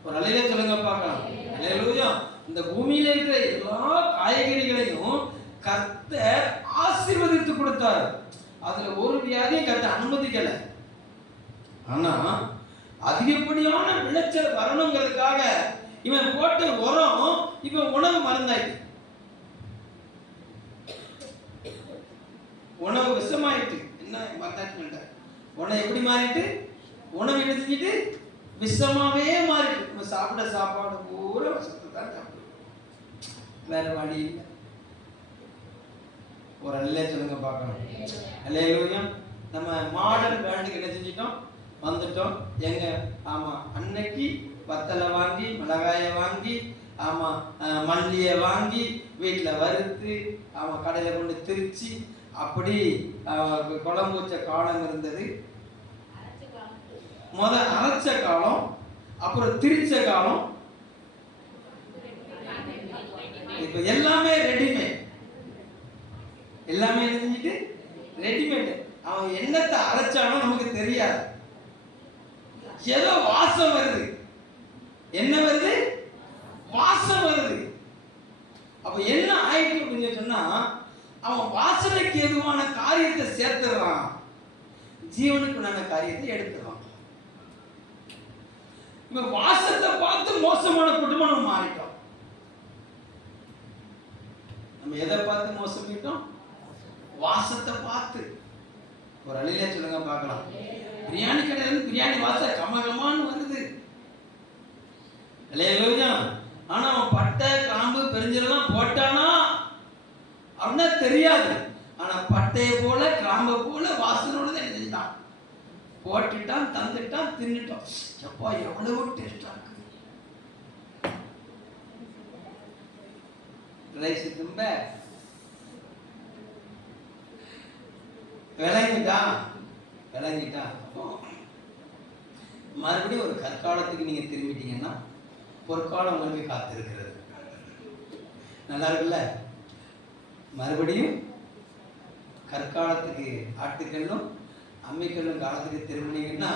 ஒரு அலையில சொல்லுங்க பார்க்கலாம். அல்லேலூயா. இந்த பூமியில இருக்கிற எல்லா காய்கறிகளையும் கர்த்தர் ஆசீர்வதித்து கொடுத்தார். அதுல ஒரு வியாதியை கர்த்தர் அனுமதிக்கல. ஆனா அதிகப்படியான விளைச்சல் வரணுங்கிறதுக்காக இவன் போட்ட உரம் இப்ப உணவு மறந்தாயிட்டு, உணவு விஷமாயிட்டு. என்ன மறந்தாட்டு? உணவு எப்படி மாறிட்டு? உணவு என்ன செஞ்சுட்டு விஷமாவே மாறிட்டு. நம்ம சாப்பிட சாப்பாடு பூரா விஷத்தை தான் சாப்பிடுவோம், வேற வழி இல்லை. ஒரு அல்லே சொல்லுங்க பார்க்கணும். அல்லேலூயா. நம்ம மாடர்ன் வேர்ல்டுக்கு என்ன செஞ்சிட்டோம்? வந்துட்டோம். எங்க ஆமா அன்னைக்கு வத்தலை வாங்கி மிளகாயை வாங்கி ஆமா மல்லியை வாங்கி வீட்டில் வறுத்து ஆமா கடையில் கொண்டு திரிச்சு அப்படி குழம்பு வச்ச காலம் இருந்தது. அரைச்ச காலம், அப்புறம் திரிச்ச காலம். இப்ப எல்லாமே ரெடிமேட். எல்லாமே செஞ்சுட்டு ரெடிமேட். அவன் என்னத்தை அரைச்சானோ நமக்கு தெரியாது. ஏதோ வாசம் வருது. என்ன வருது? வாசம் வருது. அப்ப என்ன ஆயிட்டு அப்படின்னு சொன்னா அவன் வாசனைக்கு எதுவான காரியத்தை சேர்த்துறான், ஜீவனுக்குண்டான காரியத்தை எடுத்துறான். இப்ப வாசத்தை பார்த்து மோசமான குடும்பம் நம்ம மாறிட்டோம். நம்ம எதை பார்த்து மோசமிட்டோம்? வாசத்தை பார்த்து. ஒரு அழில சொல்லுங்க பார்க்கலாம். பிரியாணி கடையில இருந்து பிரியாணி வாசம் கமகமான்னு வருது. அல்லேலூயா. ஆனா அவன் பட்டை கிராம்பு பெருஞ்சீரகம் போட்டானா அப்படின்னா தெரியாது. ஆனா பட்டையை போல கிராம்பை போல வாசனோட தான் செஞ்சுட்டான். போட்டுட்டான், தந்துட்டான், தின்னுட்டான். எப்பா எவ்வளவு டேஸ்டா இருக்கு. ரைஸ் தும்ப விளங்கிட்டா. மறுபடியும் ஒரு கற்காலத்துக்கு நீங்க திரும்பிட்டீங்கன்னா பொற்காலம் உங்களுக்கு காத்திருக்கிறது. நல்லா இருக்குல்ல? மறுபடியும் கற்காலத்துக்கு ஆட்டுக்கல்லும் அம்மிக்கல்லும் காலத்துக்கு திரும்பினீங்கன்னா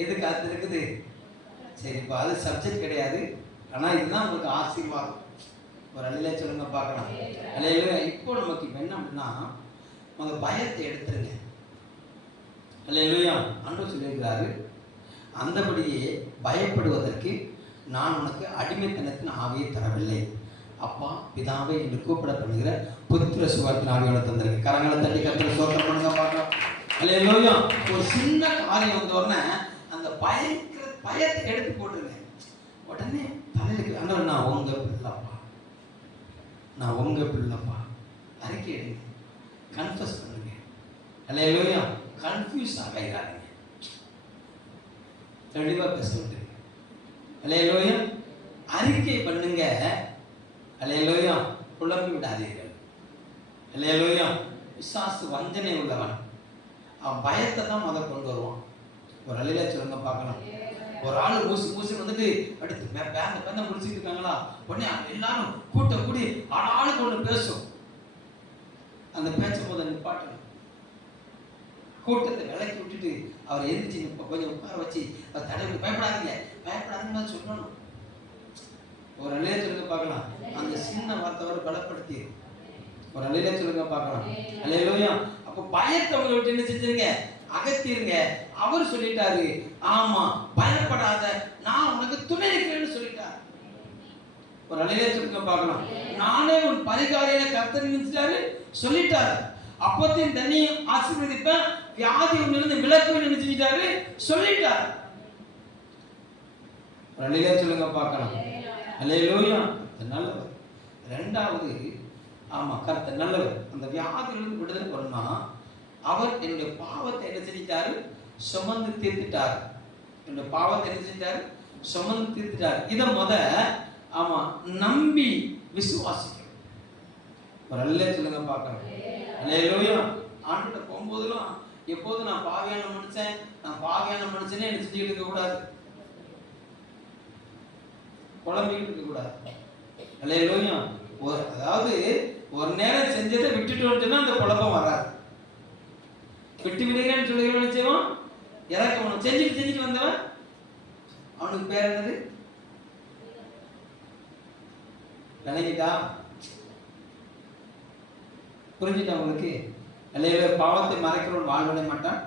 எது காத்திருக்குது? சரிப்பா, அது சப்ஜெக்ட் கிடையாது. ஆனால் இதுதான் உங்களுக்கு ஆசீர்வாதம். ஒரு அழில சொல்லுங்க பார்க்கலாம். அல்லேலூயா. இப்போ நமக்கு இப்போ என்ன அப்படின்னா அந்த பயத்தை எடுத்துருங்க. அல்லேலூயா. ஆண்டவர் சொல்லியிருக்கிறாரு, அந்தபடியே பயப்படுவதற்கு நான் உனக்கு அடிமைத்தனத்தின் ஆவியை தரவில்லை, அப்பா பிதாவை என்று கூப்பிட பண்ணுகிற புத்திர சுகத்தின் ஆவியோட தந்திருக்கு. கரங்களை தட்டி கர்த்தரை ஸ்தோத்திரம் பண்ணுங்க பார்க்கலாம். அல்லேலூயா. ஒரு சின்ன காரியம் வந்த உடனே அந்த பயத்தை எடுத்து போட்டுருங்க. உடனே தலையிலுக்கு ஆண்டவர், நான் உங்க பிள்ளைப்பா, நான் உங்க பிள்ளைப்பா, அறிக்கை எடுங்க, கன்ஃபஸ் பண்ணுங்க. அல்லேலூயா. கன்ஃபியூஸ் ஆகாதீங்க, தெளிவா பேச விட்டுருங்க. அல்லேலூயா. அறிக்கை பண்ணுங்க. அல்லேலூயா. குழம்பி விடாதீர்கள். அல்லேலூயா. பிசாசு வஞ்சனை உள்ளவன், அவன் பயத்தை தான் முதல் கொண்டு வருவான். ஒரு அலையில சொல்லுங்க பார்க்கலாம். ஒரு ஆள் ஊசி வந்துட்டு அடுத்து பேந்த முடிச்சுட்டு இருக்காங்களா, உடனே எல்லாரும் கூட்டம் கூடி ஆளுக்கு ஒன்று பேசும். அந்த பேச்ச போதை நிப்பாட்டணும். கூட்டத்தை விலக்கி விட்டுட்டு அவர் எந்திரிச்சு கொஞ்சம் உட்கார வச்சு அவர் தடவை பயப்படாதீங்கன்னு சொல்லணும். ஒரு அலையில சொல்லுங்க பார்க்கலாம். அந்த சின்ன வார்த்தை பலப்படுத்தி ஒரு அலையில சொல்லுங்க பார்க்கலாம். அல்லேலூயா. அப்போ பயத்தை உங்களை விட்டு என்ன செஞ்சிருங்க, அகத்திருங்க. அவர் சொல்லிட்டாரு, ஆமா பயப்படாத, நான் உனக்கு துணை நிற்கிறேன்னு சொல்லிட்டாரு. ஒரு அலையில சொல்லுங்க பார்க்கலாம். நானே உன் பரிகாரியான கர்த்தர் நினைச்சிட்டாரு, சொல்லிட்டாரு. அப்பத்தையும் தண்ணியும் ஆசீர்வதிப்பேன், வியாதி ஒன்னிலிருந்து விலக்கு நினைச்சிட்டாரு, சொல்லிட்டாரு. ஒரு அலையில சொல்லுங்க பார்க்கலாம். அல்லேலூயா. நல்லவர். ரெண்டாவது, ஆமா கர்த்தர் நல்லவர். அந்த வியாதியிலிருந்து விடுதலை பண்ணா அவர் என்னுடைய பாவத்தை என்ன செஞ்சிட்டாரு, சுமந்து தீர்த்துட்டார். என்னுடைய பாவத்தை என்ன செஞ்சாரு, சுமந்து தீர்த்துட்டார். இதை ஆமா நம்பி விசுவாசிக்கணும். ஒரு அல்லே சொல்லுங்க பார்க்கணும். அல்லேலூயா. ஆண்டுகிட்ட போகும்போதெல்லாம் எப்போதும் நான் பாவியான மனுஷனே என்ன செஞ்சுக்கிட்டு இருக்க கூடாது, குழம்பிக்கிட்டு இருக்க கூடாது. அல்லேலூயா. அதாவது ஒரு நேரம் செஞ்சதை விட்டுட்டு அந்த குழப்பம் வராது. விட்டு விடுகிறேன்னு சொல்லுகிறவன் நிச்சயம் இறக்கணும். செஞ்சுட்டு வந்தவன் அவனுக்கு பேர் என்னது, விளங்கிட்டா, புரிஞ்சுட்டா உங்களுக்கு? அல்லேலூயா. பாவத்தை மறைக்கிறவன் வாழ்விட மாட்டான்,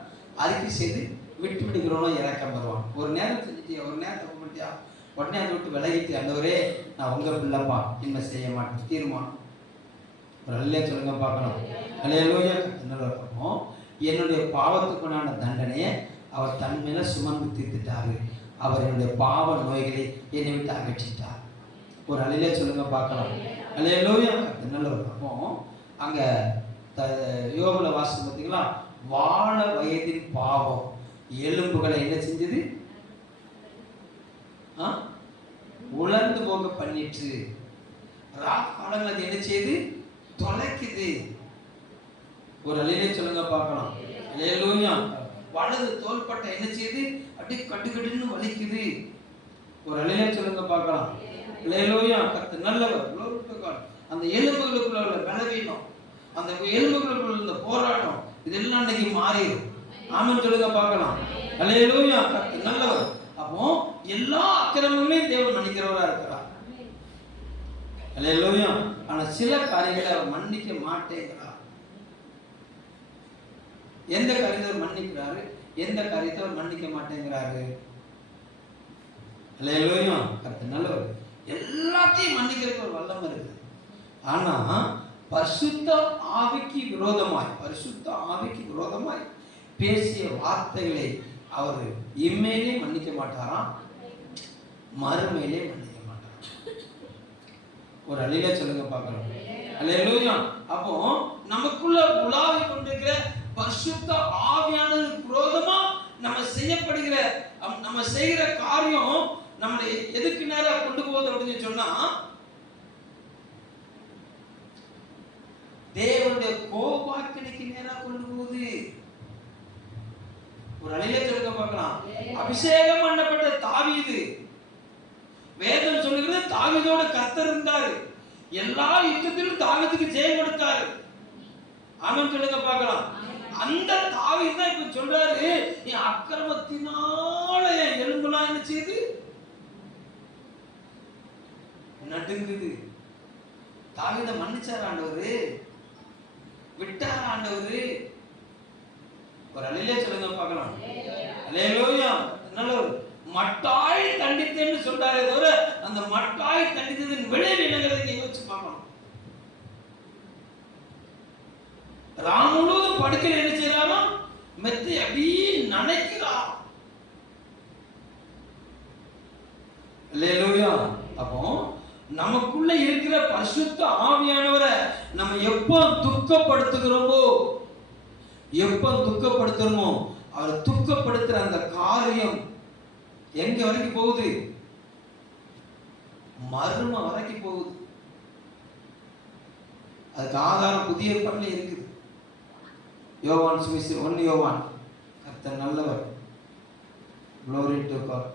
அறிக்கை செய்து விட்டு விடுகிறவனும் இறக்கம் வருவான். ஒரு நேரம் செஞ்சுட்டியா, ஒரு நேரம் தப்பு பண்ணிட்டியா, உடனே அதை விட்டு விலகிட்டு, ஆண்டவரே நான் உங்க பிள்ளைப்பா, இனிமே செய்ய மாட்டேன் தீர்மானம். ஒரு அல்லே சொல்லுங்க பார்க்கணும். அல்லேலூயா. இருக்கும் என்னுடைய பாவத்துக்குண்டான தண்டனையை அவர் தன் மேல சுமந்து தீர்த்துட்டாரு. அவர் என்னுடைய பாவ நோய்களை என்னை விட்டு அகற்றிட்டார். ஒரு அலையிலே சொல்லுங்க பார்க்கலாம். அல்லேலூயா. இருக்கும் அங்க யோபுல வாசம் பார்த்தீங்களா, வாழ வயதின் பாவம் எலும்புகளை என்ன செஞ்சது, உலர்ந்து போக பண்ணிட்டு ராக்காலங்கள் அது என்ன செய்யுது, தொலைக்குது. ஒரு அலையிலே சொல்லுங்க பார்க்கலாம். அல்லேலூயா. வலது தோள்பட்டை என்ன செய்யுது, அப்படியே கட்டுக்கட்டுன்னு வலிக்குது. ஒரு அலையிலே சொல்லுங்க பார்க்கலாம். அல்லேலூயா. கர்த்தர் நல்லவர். அந்த எலும்புகளுக்குள்ள உள்ள பலவீனம், அந்த எலும்புகளுக்குள்ள இந்த போராட்டம், இதெல்லாம் இன்னைக்கு மாறிடும். ஆமென் சொல்லுங்க பார்க்கலாம். அல்லேலூயா. கர்த்தர் நல்லவர். அப்போ எல்லா அக்கிரமங்களையும் தேவன் மன்னிக்கிறவரா இருக்கிறார். அல்லேலூயா. ஆனா சில காரியங்களை அவர் மன்னிக்க மாட்டேங்கிறார். எந்த காரியத்தை அவர் மன்னிக்கிறாரு, எந்த காரியத்தை அவர் மன்னிக்க மாட்டேங்கிறாரு. அல்லேலூயா. கர்த்தர் நல்லவர். எல்லாத்தையும் மன்னிக்கிறதுக்கு ஒரு வல்லமை இருக்குது. ஆனா பரிசுத்த ஆவிக்கு விரோதமாய் பேசிய வார்த்தைகளை அவர் இம்மையிலே மன்னிக்க மாட்டாராம், மறுமையிலே மன்னிக்க மாட்டாராம். ஒரு அலையில சொல்லுங்க பார்க்கலாம். அல்லேலூயா. அப்போ நமக்குள்ள உலாவி கொண்டிருக்கிற பரிசுத்த ஆவியானதுக்கு விரோதமா நம்ம செய்கிற காரியம் நம்மளை எதுக்கு நேரம் கொண்டு போகுது அப்படின்னு சொன்னா, தேவனுடைய கோபாக்கினைக்கு நேரா கொண்டு போகுது. ஒரு அலையில சொல்லுங்க பார்க்கலாம். அபிஷேகம் பண்ணப்பட்ட தாவீது, வேதம் சொல்லுகிறது தாவீதோட கர்த்தர் இருந்தாரு, எல்லா யுத்தத்திலும் தாவீதுக்கு ஜெயம் கொடுத்தாரு. ஆமென் சொல்லுங்க பார்க்கலாம். அந்த தாவீது தான் இப்ப சொல்றாரு, என் அக்கிரமத்தினால என் எலும்பெல்லாம் என்ன செய்யுது, நடுங்குது. தாவீதை மன்னிச்சார் ஆண்டவரு, விட்டார் ஆண்டவரு. ஒரு அலையிலே சொல்லுங்க பார்க்கலாம். அல்லேலூயா. நல்லவர். மட்டாய் தண்டித்தேன்னு சொல்றாரே தவிர அந்த மட்டாய் தண்டித்ததின் விளைவு என்னங்கிறத யோசிச்சு பார்க்கணும். ராமுழுவதும் படுக்கையில் என்ன செய்யறாரோ மெத்தை அப்படியே நனைக்கிறார். அல்லேலூயா. அப்போ நமக்குள்ள இருக்கிற பரிசுத்த ஆவியானவரை நம்ம எப்போ துக்கப்படுத்துகிறோமோ அவரை துக்கப்படுத்துற அந்த காரியம் எங்க வரைக்கும் போகுது? மர்ம வரைக்கும் போகுது. அதுக்கு ஆதாரம் புதிய ஏற்பாட்டிலே இருக்குது. யோவான் சுவிசேஷம் 1 யோவான், கர்த்தர் நல்லவர். Glory to God.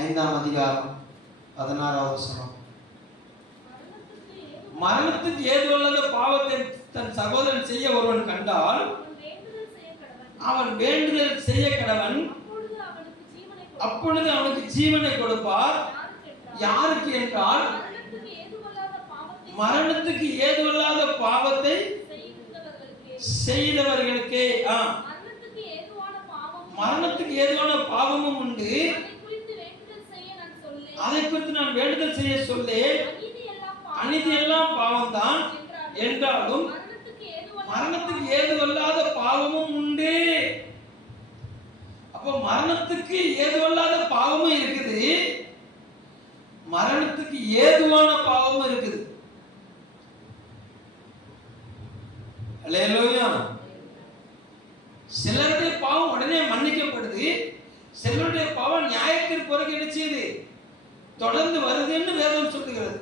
5ஆம் அதிகாரம் 16வது வசனம். மரணத்துக்கு ஏதுவல்லாத பாவத்தை தன் சகோதரன் செய்ய ஒருவன் கண்டால் அவன் வேண்டுதல் செய்ய கடவன், அப்பொழுது அவனுக்கு ஜீவனை கொடுப்பார். யாருக்கு என்றால் மரணத்துக்கு ஏதுவல்லாத பாவத்தை செய்தவர்களுக்கே. மரணத்துக்கு ஏதுவான பாவமும் உண்டு, அதை குறித்து நான் வேண்டுதல் செய்ய சொல்லேன். அநீதி எல்லாம் பாவம் தான் என்றாலும் மரணத்துக்கு ஏதுவல்லாத பாவமும் உண்டு. அப்போ மரணத்துக்கு ஏதுவல்லாத பாவமும் இருக்குது, மரணத்துக்கு ஏதுவான பாவமும் இருக்குது. அல்லேலூயா. சிலருடைய பாவம் உடனே மன்னிக்கப்படுது, சிலருடைய பாவம் நியாயத்திற்கு பிறகு என்ன செய்யுது? தொடர்ந்து வருதுன்னு வேதம் சொல்லுகிறது.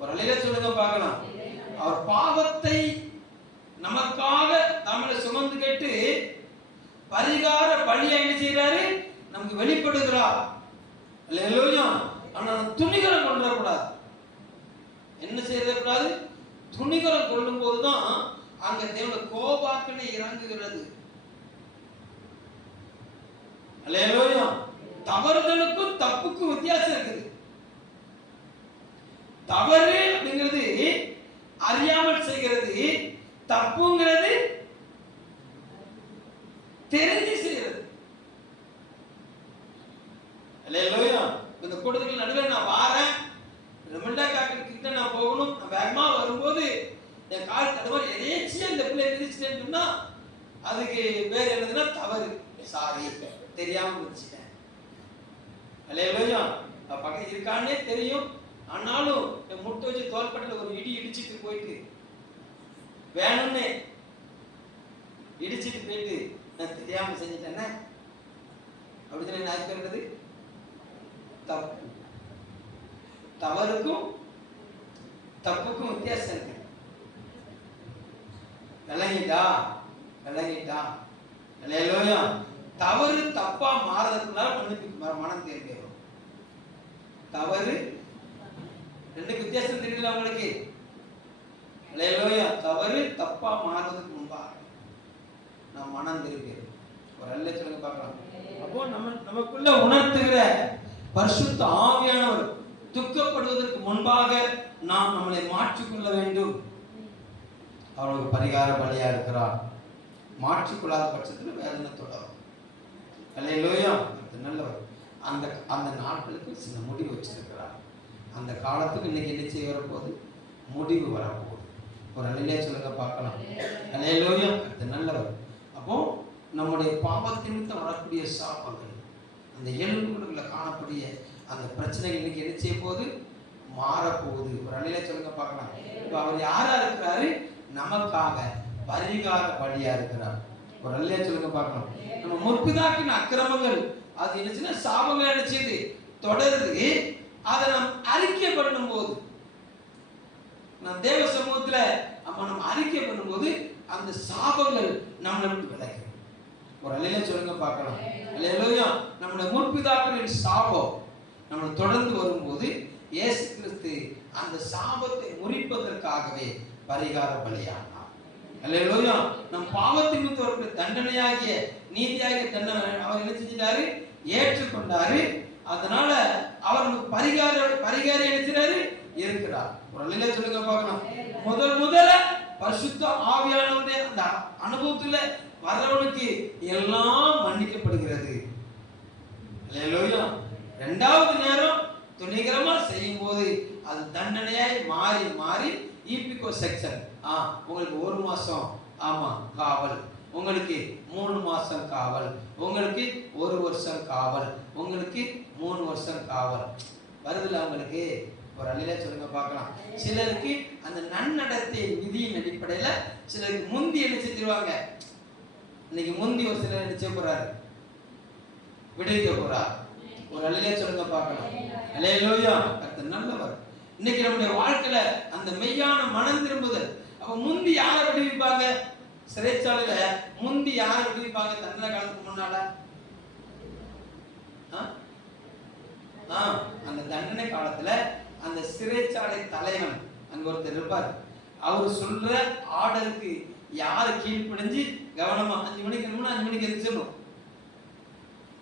ஒரு அலையில சொல்லுங்க பார்க்கலாம். அவர் பாவத்தை நமக்காக நம்மளை சுமந்து கேட்டு பரிகார பலியா என்ன செய்யறாரு? நமக்கு வெளிப்படுகிறார். அல்லேலூயா. ஆனா துணிகரம் கொள்ளக்கூடாது. என்ன செய்யக்கூடாது? துணிகரம் கொள்ளும் போதுதான் அங்க தேவனுடைய கோபாக்கனை இறங்குகிறது. அல்லேலூயா. தவறுதலுக்கும் தப்புக்கும் வித்தியாசம் இருக்குது. தவறு அப்படிங்கிறது அறியாமல் செய்கிறது, தப்புங்கிறது தெரிஞ்சு செய்யறது. அல்லேலூயா. இந்த கூட்டத்துக்கு நடுவில் நான் வாரேன், ரெமண்டா காக்கெட் கிட்ட நான் போகணும், நான் வேகமா வரும்போது என் கால் தடவை எதேச்சியா இந்த பிள்ளை மிதிச்சிட்டேன்னு சொன்னா அதுக்கு வேற என்னதுன்னா தவறு, சாரி, தெரியாம மிதிச்சிட்டேன். அல்லேலூயா. பக்கத்துல இருக்கானே தெரியும், ஆனாலும் என் முட்டை வச்சு தோள்பட்டில ஒரு இடி இடிச்சிட்டு போயிட்டு வேணும்னு இடிச்சிட்டு போயிட்டு நான் தெரியாம செஞ்சுட்டேன்னு அப்படிதான் நான் இருக்கிறது தப்பு. தவறுக்கும் தப்புக்கும் வித்தியாசம் இருக்கு. விளங்கிட்டா? அல்லேலூயா. தவறு தப்பா மாறதுக்குனால மனம் தேர்ந்தேறும். தவறு ரெண்டு வித்தியாசம் தெரியல உங்களுக்கு? அல்லேலூயா. தவறு தப்பா மாறுவதற்கு முன்பாக நாம் மனம் திரும்புகிறோம். ஒரு அல்ல சொல்லுங்க பார்க்கலாம். அப்போ நமக்குள்ள உணர்த்துகிற பரிசுத்த ஆவியானவர் துக்கப்படுவதற்கு முன்பாக நாம் நம்மளை மாற்றிக்கொள்ள வேண்டும். அவருக்கு பரிகார பலியா இருக்கிறார். மாற்றிக்கொள்ளாத பட்சத்தில் வேதனை தொடரும். அல்லேலூயா. நல்லவர். அந்த நாட்களுக்கு சில முடிவு வச்சிருக்கிறார். அந்த காலத்துக்கு இன்னைக்கு என்ன செய்ய வரப்போகுது? முடிவு வரப்போகுது. ஒரு அல்லையிலே சொல்லுங்க பார்க்கலாம். அல்லேலூயா. நல்லவர். அப்போ நம்முடைய பாவத்தின் நிமித்தம் வரக்கூடிய சாபங்கள், அந்த எலும்புகளில் காணக்கூடிய அந்த பிரச்சனைகள் இன்னைக்கு என்ன செய்ய போகுது? மாறப்போகுது. ஒரு அல்லையிலே சொல்லுங்க பார்க்கலாம். இப்போ அவர் யாரா இருக்கிறாரு? நமக்காக பரிகார பலியா இருக்கிறார். ஒரு அல்லையிலே சொல்லுங்க பார்க்கலாம். நம்ம முற்பிதாக்கின் அக்கிரமங்கள் அது என்னச்சுன்னா சாபங்கள் என்ன செய்யுது? தொடருது. அதை நாம் அறிக்கை பண்ணும் போது, நம் தேவ சமூகத்துல நம்ம அறிக்கை பண்ணும்போது அந்த சாபங்கள் நம்மளை விட்டு விலகும். ஒரு அல்லையில சொல்லுங்க பார்க்கலாம். அல்லேலூயா. நம்முடைய முற்பிதாக்களின் சாபம் நம்மளை தொடர்ந்து வரும்போது இயேசு கிறிஸ்து அந்த சாபத்தை முறிப்பதற்காகவே பரிகார பலியானார். அல்லேலூயா. நம் பாவத்தின் நிமித்தம் வரக்கூடிய தண்டனையாகிய நீதியாகிய தண்டனை அவர் என்ன செஞ்சிட்டாரு? ஏற்றுக்கொண்டாரு. அதனால அவர் நமக்கு பரிகாரி நினைச்சாரு இருக்கிறார். ஒரு அல்லையில சொல்லுங்க பார்க்கலாம். முதல்ல பரிசுத்த ஆவியானவருடைய அந்த அனுபவத்துல வர்றவனுக்கு எல்லாம் மன்னிக்கப்படுகிறது. அல்லேலூயா. இரண்டாவது நேரம் துணிகரமா செய்யும் போது அது தண்டனையாய் மாறி மாறி ஈபிகோ செக்ஷன். உங்களுக்கு 1 மாசம் காவல், உங்களுக்கு 3 மாசம் காவல், உங்களுக்கு 1 வருஷம் காவல், உங்களுக்கு 3 வருஷம் காவல் வருதுல. அவங்களுக்கு ஒரு அள்ளில சொல்லுங்க பார்க்கலாம். சிலருக்கு அந்த நன்னடத்தை விதியின் அடிப்படையில சிலருக்கு முந்தி என்ன செஞ்சிருவாங்க. இன்னைக்கு முந்தி ஒரு சிலர் என்ன செய்ய போறாரு, விடுவிக்க போறார். ஒரு அள்ளில சொல்லுங்க பார்க்கலாம். அல்லேலூயா. கர்த்தர் நல்லவர். இன்னைக்கு நம்முடைய வாழ்க்கையில அந்த மெய்யான மனம் திரும்புதல். அப்ப முந்தி யாரை விடுவிப்பாங்க? சிறைச்சாலையில முந்தி யாரை விடுவிப்பாங்க? தண்டனை காலத்துக்கு முன்னால அந்த தண்டனை காலத்துல அந்த சிறைச்சாலை தலைவன் அங்க ஒருத்தர் இருப்பார். அவர் சொல்ற ஆர்டருக்கு யாரு கீழ்ப்படிஞ்சு கவனமா 5 மணிக்கு 5 மணிக்கு எரிச்சிடணும்.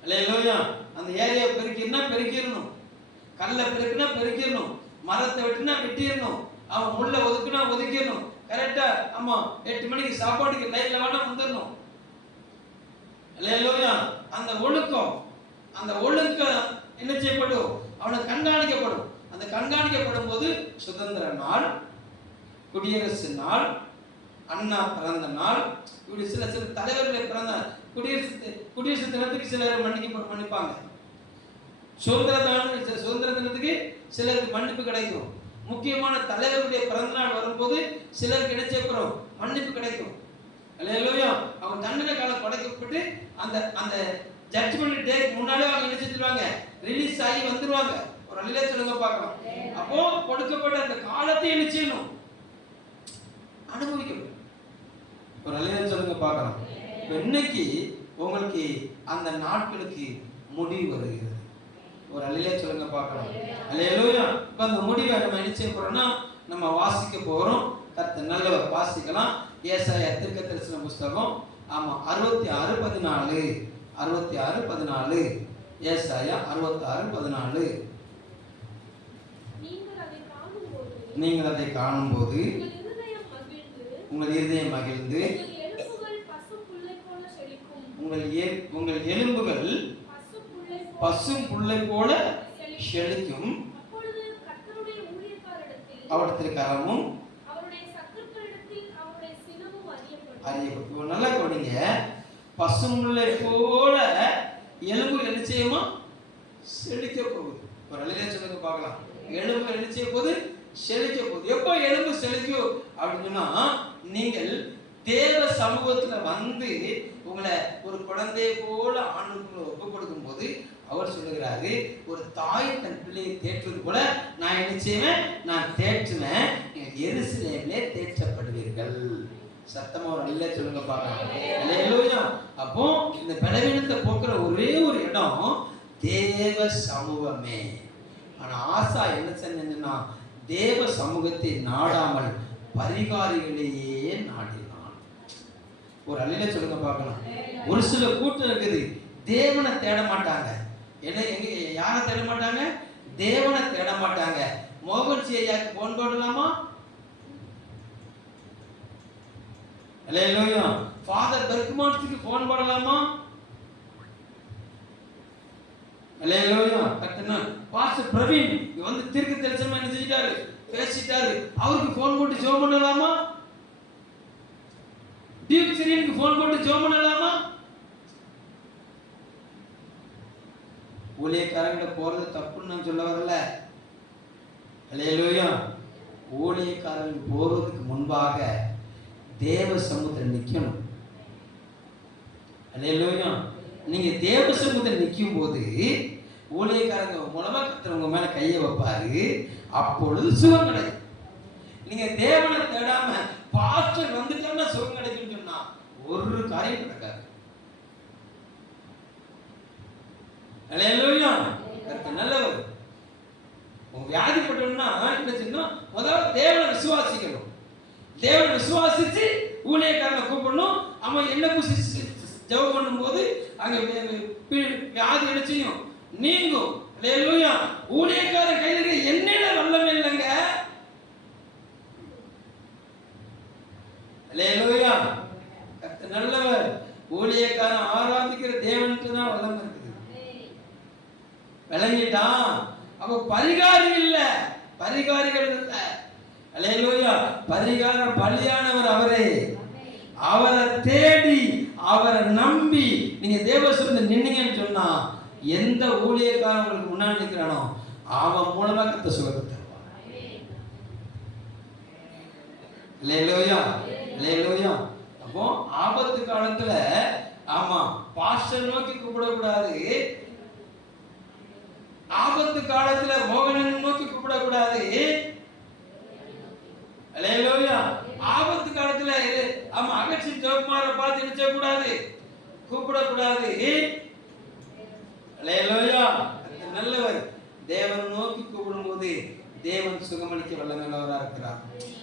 அல்லேலூயா. அந்த ஏரியா பெருக்கிடணும், கல்லை பெருக்குனா பெருக்கிடணும், மரத்தை வெட்டினா வெட்டிடணும், அவன் முள்ள ஒதுக்குனா ஒதுக்கிடணும். கரெக்டா 8 மணிக்கு சாப்பாட்டுக்கு லைன்ல வேணா வந்துடணும். அல்லேலூயா. அந்த ஒழுக்கம் என்ன செய்யப்படும்? அவனுக்கு கண்காணிக்கப்படும். அந்த கண்காணிக்கப்படும் போது சுதந்திர நாள், குடியரசு நாள், அண்ணா பிறந்த நாள், இப்படி சில தலைவர்களை பிறந்த குடியரசு தினத்துக்கு சிலர் மன்னிப்பாங்க. சுதந்திர தினத்துக்கு சிலருக்கு மன்னிப்பு கிடைக்கும். முக்கியமான தலைவருடைய பிறந்த நாள் வரும்போது சிலருக்கு என்ன செய்யப்படும்? மன்னிப்பு கிடைக்கும். அல்லேலூயா. அவங்க தண்டனை காலம் குறைக்கப்பட்டு அந்த ஜட்ஜ்மெண்ட் டேக்கு முன்னாலே அவங்க என்ன செஞ்சிருவாங்க? ரிலீஸ் ஆகி வந்துருவாங்க. ஒரு அள்ளில சொல்லுங்க பார்க்கலாம். அப்போ கொடுக்கப்பட்ட அந்த காலத்தை என்ன செய்யணும்? அனுபவிக்கணும். ஒரு அள்ளில சொல்லுங்க பார்க்கலாம். இன்னைக்கு உங்களுக்கு அந்த நாட்களுக்கு முடிவு வருகிறது. ஒரு அள்ளில சொல்லுங்க பார்க்கலாம். அல்லேலூயா. இப்ப அந்த முடிவை நம்ம என்ன செய்ய போறோம்னா நம்ம வாசிக்க போறோம். கர்த்தர் நல்லவர். வாசிக்கலாம். ஏசாயா தீர்க்கதரிசன புத்தகம் 66:14. 66:14. ஏசாயா 66:14. நீங்கள் அதை காணும்போது உங்கள் இருதயம் மகிழ்ந்து உங்கள் எலும்புகள் பசும் புல்லை போல செழிக்கும். அவரிடத்தில் கரமும் அறியப்படும். நல்லா கவனிங்க. பசும்புல்லை போல எலும்பு என்ன செய்யுமா? செழிக்க போகுது. ஒரு அள்ளில சொல்லுங்க பார்க்கலாம். எலும்பு என்ன செய்ய போகுது? செழிக்க போகுது. எப்போ எலும்பு செழிக்கும் அப்படின்னு சொன்னா, நீங்கள் தேவ சமூகத்துல வந்து உங்களை ஒரு குழந்தையை போல ஆண்டுக்குள்ள ஒப்பு கொடுக்கும் போது அவர் சொல்லுகிறாரு, ஒரு தாய் தன் பிள்ளையை தேற்றுவது போல நான் என்ன செய்வேன்? நான் தேற்றுவேன். எருசலேமிலே தேற்றப்படுவீர்கள். சத்தமா ஒரு அள்ளில சொல்லுங்க பார்க்கலாம். அல்லேலூயா. அப்போ இந்த பலவீனத்தை போக்குற ஒரே ஒரு இடம் தேவ சமூகமே. ஆனா ஆசா என்ன செஞ்சா, தேவ சமூகத்தை நாடாமல் பரிகாரிகளையே நாடினான். ஒரு அள்ளில சொல்லுங்க பார்க்கலாம். ஒரு சில கூட்டம் இருக்குது, தேவனை தேட மாட்டாங்க. யாரை தேட மாட்டாங்க? தேவனை தேட மாட்டாங்க. மோகன் ஐயாக்கு போன் போடலாமா? அல்லேலூயா. ஃபாதர் பெர்க்மான்ஸ்க்கு போன் போடலாமா? அல்லேலூயா. கர்த்தனா பாஸ்டர் பிரவீன் வந்து தீர்க்க தரிசனமா என்ன செஞ்சிட்டாரு? பேசிட்டாரு. அவருக்கு போன் போட்டு ஜெபம் பண்ணலாமா? டியூக் சிரியனுக்கு போன் போட்டு ஜெபம் பண்ணலாமா? ஊழியக்காரங்க போறது தப்புன்னு நான் சொல்ல வரல. அல்லேலூயா. ஊழியக்காரங்க போறதுக்கு முன்பாக தேவ சமூகத்தில் நிக்கணும். அல்லேலூயா. நீங்க தேவ சமூகத்தில் நிற்கும் போது ஊழியக்காரங்க மூலமா கர்த்தர் உங்க மேல கையை வைப்பாரு. அப்பொழுது சுகம் கிடைக்கும். நீங்க தேவனை தேடாம பாஸ்டர் வந்துட்டா சுகம் கிடைக்கும்னு சொன்னா ஒரு காரியம் நடக்காது. அல்லேலூயா. கர்த்தர் நல்லவர். உங்க வியாதிப்பட்டோம்னா என்ன செய்யணும்? முதல்ல தேவனை விசுவாசிக்கணும். தேவனை விசுவாசிச்சு ஊழியக்காரனை கூப்பிடணும். அவன் என்ன புசிச்சு ஜெபம் பண்ணும்போது அங்க வியாதி என்ன செய்யும்? நீங்கும். அல்லேலூயா. ஊழியக்காரன் கையில இருக்க எண்ணெயில வல்லமை இல்லைங்க. அல்லேலூயா. கர்த்தர் நல்லவர். பரிகாரி இல்ல, பரிகாரிகள் இல்ல. அல்லேலூயா. பரிகார பலியானவர் அவரே. அவரை தேடி அவரை நம்பி நீங்க தேவசபையில நின்னீங்கன்னு சொன்னா எந்த ஊழியக்காரன் உங்களுக்கு முன்னாடி நிற்கிறானோ அவன் மூலமா கர்த்தர் சுகத்தை தருவார். அல்லேலூயா, அல்லேலூயா. அப்போ ஆபத்து காலத்துல ஆமா பாஸ்டர் நோக்கி கூப்பிடக்கூடாது, ஆபத்து காலத்துல மோகனன் நோக்கி கூப்பிடக்கூடாது. அல்லேலூயா. ஆபத்து காலத்துல ஆமா அகட்சி ஜோகுமார பார்த்து நிச்சய கூடாது, கூப்பிடக்கூடாது. அல்லேலூயா. நல்லவர். தேவன் நோக்கி கூப்பிடும்போது தேவன் சுகமளிக்க வல்லமையுள்ளவரா இருக்கிறார்.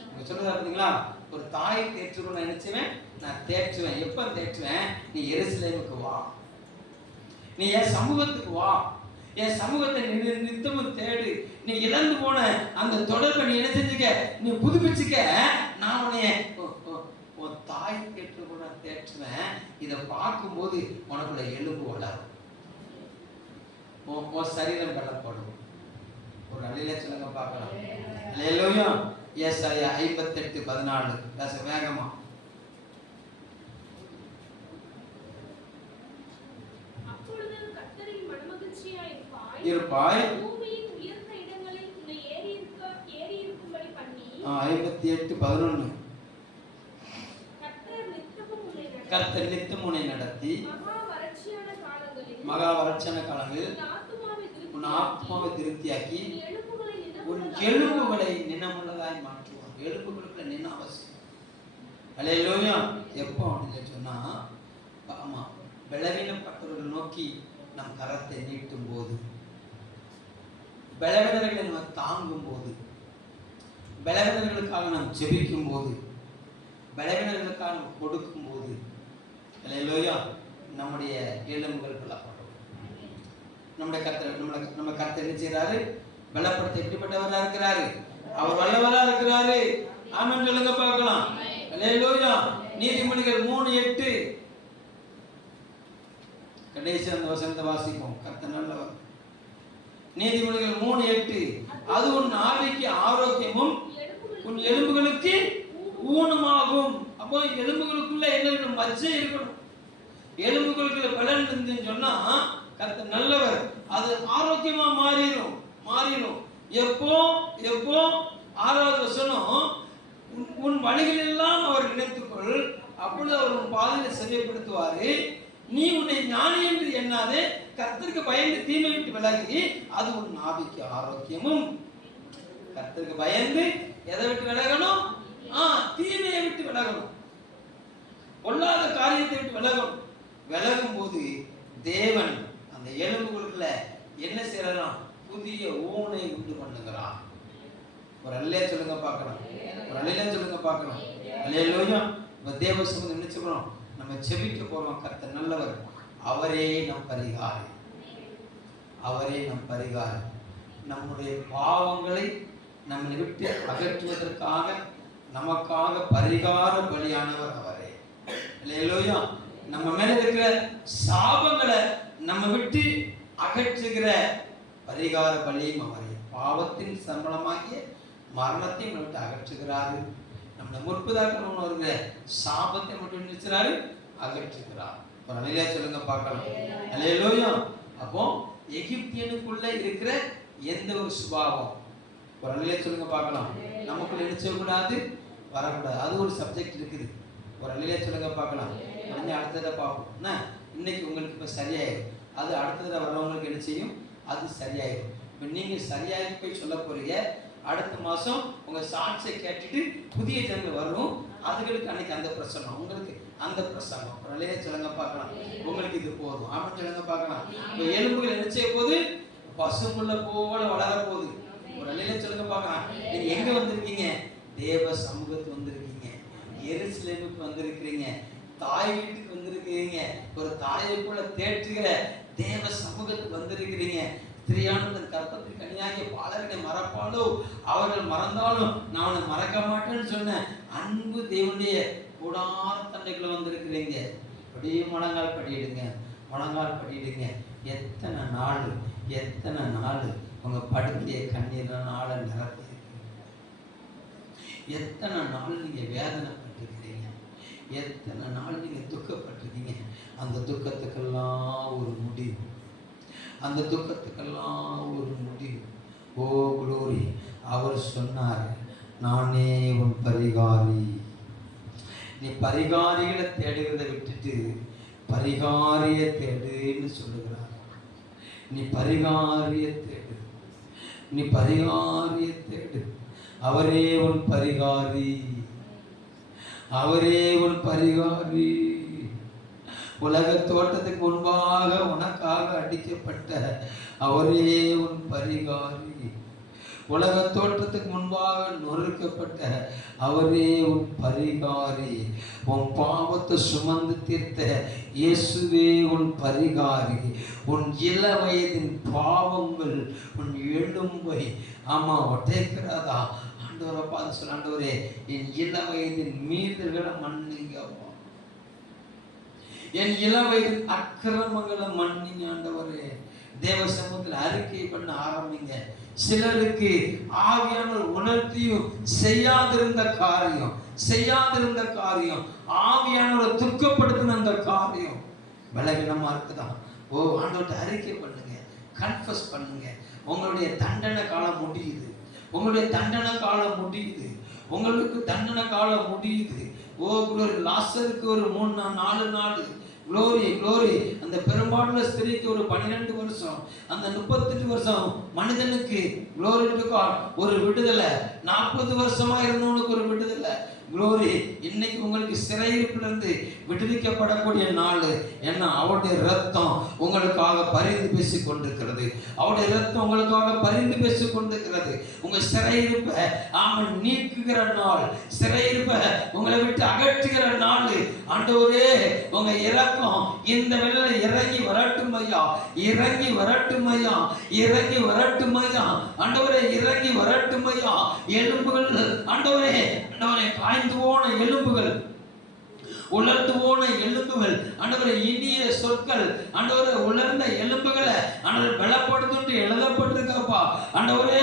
நீங்க சொல்றதா பார்த்தீங்களா? ஒரு தாயை தேற்றுக்கணும் நினைச்சுவேன், நான் தேற்றுவேன். எப்ப தேற்றுவேன்? நீ எருசலேமுக்கு வா, நீ என் சமூகத்துக்கு வா, என் சமூகத்தை நித்தமும் தேடு. நீ இழந்து போன அந்த தொடர்பை நீ என்ன செஞ்சுக்க, நீ புதுப்பிச்சுக்க. நான் உன்னைய உன் தாய் தேற்று கூட தேற்றுவேன். இதை பார்க்கும்போது உனக்குள்ள எலும்பு வளரும், உன் சரீரம் பலப்படும். ஒரு நல்ல சொல்லுங்க பார்க்கலாம். அல்லேலூயா. ஏசாயா 58:14 வேகமா. இருப்பாய். பூமியின் உயர்ந்த இடங்களில் உன்னை ஏறி இருக்கும்படி பண்ணி 58:11 கர்த்தர் நித்தமும் உன்னை நடத்தி மகா வறட்சியான காலங்களில் உன் ஆத்மாவை திருப்தியாக்கி உன் எலும்புகளை நினமுள்ளதாய் மாற்றுவார். எலும்புகளுக்கு நின அவசியம். அல்லேலூயா. எப்போ அப்படின்னு சொன்னா ஆமா பலவீனப்பட்டவர்கள் நோக்கி நம் கரத்தை நீட்டும் போது, பலவீனர்களை நம்ம தாங்கும் போது, பலவீனர்களுக்காக நாம் ஜெபிக்கும் போது, பலவீனர்களுக்காக நாம் கொடுக்கும் போது, அல்லேலூயா, நம்முடைய எலும்புகள் பலப்படும். நம்முடைய கர்த்தர் நம்ம கர்த்தர் என்ன செய்யறாரு? பலப்படுத்த எப்படிப்பட்டவரா இருக்கிறாரு? அவர் வல்லவரா இருக்கிறாரு. ஆமென் சொல்லுங்க பார்க்கலாம். அல்லேலூயா. நீதிமொழிகள் 3:8 கடைசி அந்த வசனத்தை வாசிப்போம். கர்த்தர் நல்லவர். நீதிமொழிகள் 3:8 அது உன் ஆவிக்கு ஆரோக்கியமும் உன் எலும்புகளுக்கு ஊனமாகும். அப்போ எலும்புகளுக்குள்ள என்ன இருக்கணும்? மஜ்ஜை இருக்கணும். எலும்புகளுக்குள்ள பலன் இருந்துன்னு சொன்னா கர்த்தர் நல்லவர். அது ஆரோக்கியமா மாறிடும். எப்போ 6வது வசனம், உன் வழிகள் எல்லாம் அவர் நினைத்துக்கொள், அப்பொழுது அவர் உன் பாதையை சரிப்படுத்துவாரு. நீ உன்னை ஞானி என்று எண்ணாதே, கர்த்தருக்கு பயந்து தீமை விட்டு விலகி, அது உன் ஆவிக்கு ஆரோக்கியமும். கர்த்தருக்கு பயந்து எதை விட்டு விலகணும்? தீமையை விட்டு விலகணும், பொல்லாத காரியத்தை விட்டு விலகணும். விலகும் போது தேவன் அந்த எலும்புகளுக்குள்ள என்ன செய்யறான்? புதிய ஊனை உண்டு பண்ணுகிறான். ஒரு அல்லே சொல்லுங்க பார்க்கலாம். ஒரு அல்லே சொல்லுங்க பார்க்கலாம். அல்லேலூயா. தேவ சமூகம் என்ன சொல்றோம்? நம்ம செபிக்க போறோம். கர்த்தர் நல்லவர். அவரே நம் பரிகாரி, அவரே நம் பரிகாரி. நம்முடைய பாவங்களை நம்மை விட்டு அகற்றுவதற்காக நமக்காக பரிகார பலியானவர் அவரே. அல்லேலூயா. நம்ம மேல இருக்கிற சாபங்களை நம்ம விட்டு அகற்றுகிற பரிகார பலியும் அவரே. பாவத்தின் சம்பளமாகிய மரணத்தை விட்டு அகற்றுகிறாரு. நம்மளை முற்பதாக வருகிற சாபத்தை மட்டும் நினைச்சாரு, அகற்றுகிறார். ஒரு அலையில சொல்லுங்க பார்க்கலாம். அல்லேலூயா. அப்போ எகிப்தியனுக்குள்ள இருக்கிற எந்த ஒரு சுபாவம், ஒரு அலையில சொல்லுங்க பார்க்கலாம், நமக்குள்ள நினைச்சக்கூடாது, வரக்கூடாது. அது ஒரு சப்ஜெக்ட் இருக்குது. ஒரு அலையில சொல்லுங்க பார்க்கலாம். அடுத்ததை பார்ப்போம். இன்னைக்கு உங்களுக்கு இப்போ சரியாயிடும். அது அடுத்ததில் வர்றவங்களுக்கு என்ன செய்யும்? அது சரியாயிடும். இப்போ நீங்கள் சரியாகி போய் சொல்ல போறீங்க. அடுத்த மாதம் உங்கள் சாட்சியை கேட்டுட்டு புதிய ஜனங்கள் வரும். அதுகளுக்கு அன்னைக்கு அந்த பிரசங்கம், உங்களுக்கு அந்த பிரசங்கம். ஒரு நிலையை சொல்லுங்க பார்க்கலாம். உங்களுக்கு இது போதும் அப்படின்னு சொல்லுங்க பார்க்கலாம். இப்போ எலும்புகள் என்ன செய்ய போகுது? பசுமுள்ள போல வளர போகுது. ஒரு நிலையில சொல்லுங்க பார்க்கலாம். நீங்கள் எங்கே வந்திருக்கீங்க? தேவ சமூகத்துக்கு வந்திருக்கீங்க, எருசலேமுக்கு வந்திருக்கிறீங்க, தாய் வீட்டுக்கு வந்திருக்கிறீங்க, ஒரு தாயை போல தேற்றுகிற தேவ சமூகத்துக்கு வந்திருக்கிறீங்க. ஸ்திரியானந்தன் கற்பத்தில் கனியாகிய பாலகனை மறப்பாலோ, அவர்கள் மறந்தாலும் நான் அவனை மறக்க மாட்டேன்னு சொன்ன அன்பு தேவனுடைய கூடார தண்டைக்குள்ள வந்திருக்கிறீங்க. அப்படியே முழங்கால் படியிடுங்க, முழங்கால் படியிடுங்க. எத்தனை நாள் உங்க படுக்கையை கண்ணீரால நிரப்பி எத்தனை நாள் நீங்க வேதனைப்பட்டிருக்கிறீங்க, எத்தனை நாள் நீங்க துக்கப்பட்டிருக்கீங்க. அந்த துக்கத்துக்கெல்லாம் ஒரு முடிவு, அந்த துக்கத்துக்கெல்லாம் ஒரு முடிவு. ஓ குளோரி, அவர் சொன்னார், நானே உன் பரிகாரி. நீ பரிகாரிகளை தேடுகிறதை விட்டுட்டு பரிகாரிய தேடுன்னு சொல்லுகிறார். நீ பரிகாரிய தேடு, நீ பரிகாரிய தேடு. அவரே உன் பரிகாரி, அவரே உன் பரிகாரி. உலக தோட்டத்துக்கு முன்பாக உனக்காக அடிக்கப்பட்ட அவரே உன் பரிகாரி. உலக தோற்றத்துக்கு முன்பாக நொறுக்கப்பட்ட அவரே உன் பரிகாரி. உன் பாவத்தை சுமந்து தீர்த்த இயேசுவே உன் பரிகாரி. உன் இள வயதின் பாவங்கள் உன் எலும்பை ஒட்டைக்கிறதா? ஆண்டவரை பார்த்து சொல்ல, ஆண்டவரே என் இள வயதின் மீறுகளை மன்னிங்கப்பா, என் இள வயதின் அக்கிரமங்களை மன்னிங்க ஆண்டவரே. தேவ சமூகத்தில் அறிக்கை பண்ண ஆரம்பிங்க. சிலருக்கு ஆவியானவர் உணர்த்தியும் செய்யாதிருந்த காரியம் ஆவியானவர் துக்கப்படுத்தின அந்த காரியம் பலவீனமா இருக்குதான். ஓ ஆண்டவர்கிட்ட அறிக்கை பண்ணுங்க, கன்ஃபஸ் பண்ணுங்க. உங்களுடைய தண்டனை காலம் முடியுது, உங்களுடைய தண்டனை காலம் முடியுது, உங்களுக்கு தண்டனை காலம் முடியுது. ஓ குளோரி, லாசருக்கு ஒரு 3-4 நாள் குளோரி குளோரி. அந்த பெரும்பாலுள்ள ஸ்திரீக்கு ஒரு 12 வருஷம், அந்த 38 வருஷம் மனிதனுக்கு குளோரி ஒரு விடுதலை, 40 வருஷமா இருந்தவனுக்கு ஒரு விடுதலை. குளோரி, இன்னைக்கு உங்களுக்கு சிறையிருப்பிலிருந்து விடுவிக்கப்படக்கூடிய நாள். ஏன்னா அவருடைய ரத்தம் உங்களுக்காக பரிந்து பேசிக் கொண்டிருக்கிறது, அவருடைய ரத்தம் உங்களுக்காக பரிந்து பேசிக் கொண்டிருக்கிறது. உங்க சிறையிருப்பை நீக்குகிற நாள், சிறையிருப்பை உங்களை விட்டு அகற்றுகிற நாள். ஆண்டவரே, உங்க இரக்கம் இந்த வேளையில இறங்கி வரட்டும் ஐயா, இறங்கி வரட்டும் ஐயா, இறங்கி வரட்டும் ஐயா. ஆண்டவரே இறங்கி வரட்டும் ஐயா. எலும்புகள் ஆண்டவரே, ஆண்டவரே காய்ந்து போன எலும்புகள், உலர்ந்து போன எலும்புகள் ஆண்டவரே, இனிய சொற்கள் ஆண்டவரே, உலர்ந்த எலும்புகளை ஆண்டவரே பலப்படுத்தி எழுதப்பட்டிருக்கப்பா. ஆண்டவரே,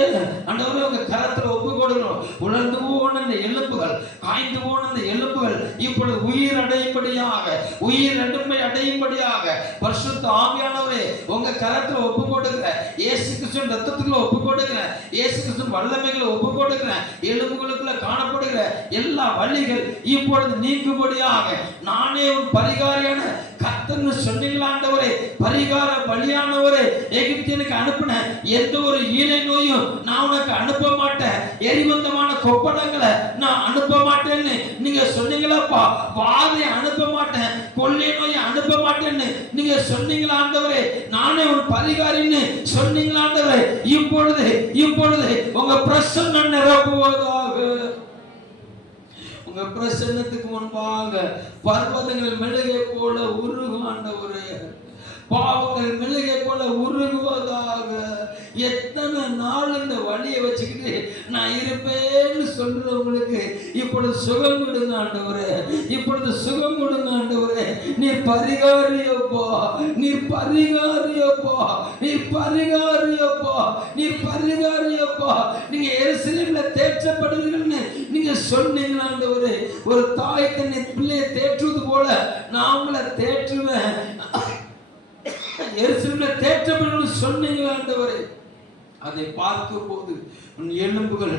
ஆண்டவரே உங்க கரத்துல ஒப்பு கொடுக்கிறோம். உலர்ந்து போன அந்த எலும்புகள், காய்ந்து போன அந்த எலும்புகள் இப்பொழுது உயிர் அடையும்படியாக, உயிர் நடுமை அடையும்படியாக பரிசுத்த ஆவியானவரே உங்க கரத்துல ஒப்பு கொடுக்கிற, இயேசு கிறிஸ்துவின் ரத்தத்துக்குள்ள ஒப்பு கொடுக்கிற, இயேசு கிறிஸ்துவின் வல்லமைகளை ஒப்பு கொடுக்கிற, எலும்புகளுக்குள்ள காணப்படுகிற எல்லா வலிகள் இப்பொழுது நீங்கும்படியாக நானே உன் பரிகாரியான கர்த்தர்னு சொன்னீங்களா ஆண்டவரே. பரிகார பலியானவரே, எகிப்தியனுக்கு அனுப்பின எந்த ஒரு ஈழை நோயும் நான் உனக்கு அனுப்ப மாட்டேன், எரிபந்தமான கொப்பளங்களை நான் அனுப்ப மாட்டேன்னு நீங்க சொன்னீங்களாப்பா. வாதை அனுப்ப மாட்டேன், கொள்ளை நோயை அனுப்ப மாட்டேன்னு நீங்க சொன்னீங்களா ஆண்டவரே. நானே உன் பரிகாரின்னு சொன்னீங்களா ஆண்டவரே. இப்பொழுது இப்பொழுது உங்க பிரசன்னம் நிரப்புவதாக. உங்க பிரசன்னத்துக்கு முன்பாக பர்வதங்கள் மெழுகை போல உருகும் ஆண்டவரே, பாவங்கள் மெழுகை போல உருகுவதாக. எத்தனை நாள் இந்த வழியை வச்சுக்கிட்டு நான் இருப்பேன்னு சொல்றவங்களுக்கு இப்பொழுது சுகம் கொடுங்க ஆண்டவரே, இப்பொழுது சுகம் கொடுங்க ஆண்டவரே. நீ பரிகாரியப்பா, நீ பரிகாரியப்பா, நீ பரிகாரியப்பா, நீ பரிகாரியப்பா. நீங்க எருசலேம்ல தேற்றப்படுவீங்கன்னு நீங்க சொன்னீங்க ஆண்டவரே. ஒரு தாய் தன்னை பிள்ளையை தேற்றுவது போல நான் உங்களை தேற்றுவேன், எருசலேம்ல தேற்றப்படும் சொன்னீங்க ஆண்டவரே. அதை பார்க்கும் போது உன் எலும்புகள்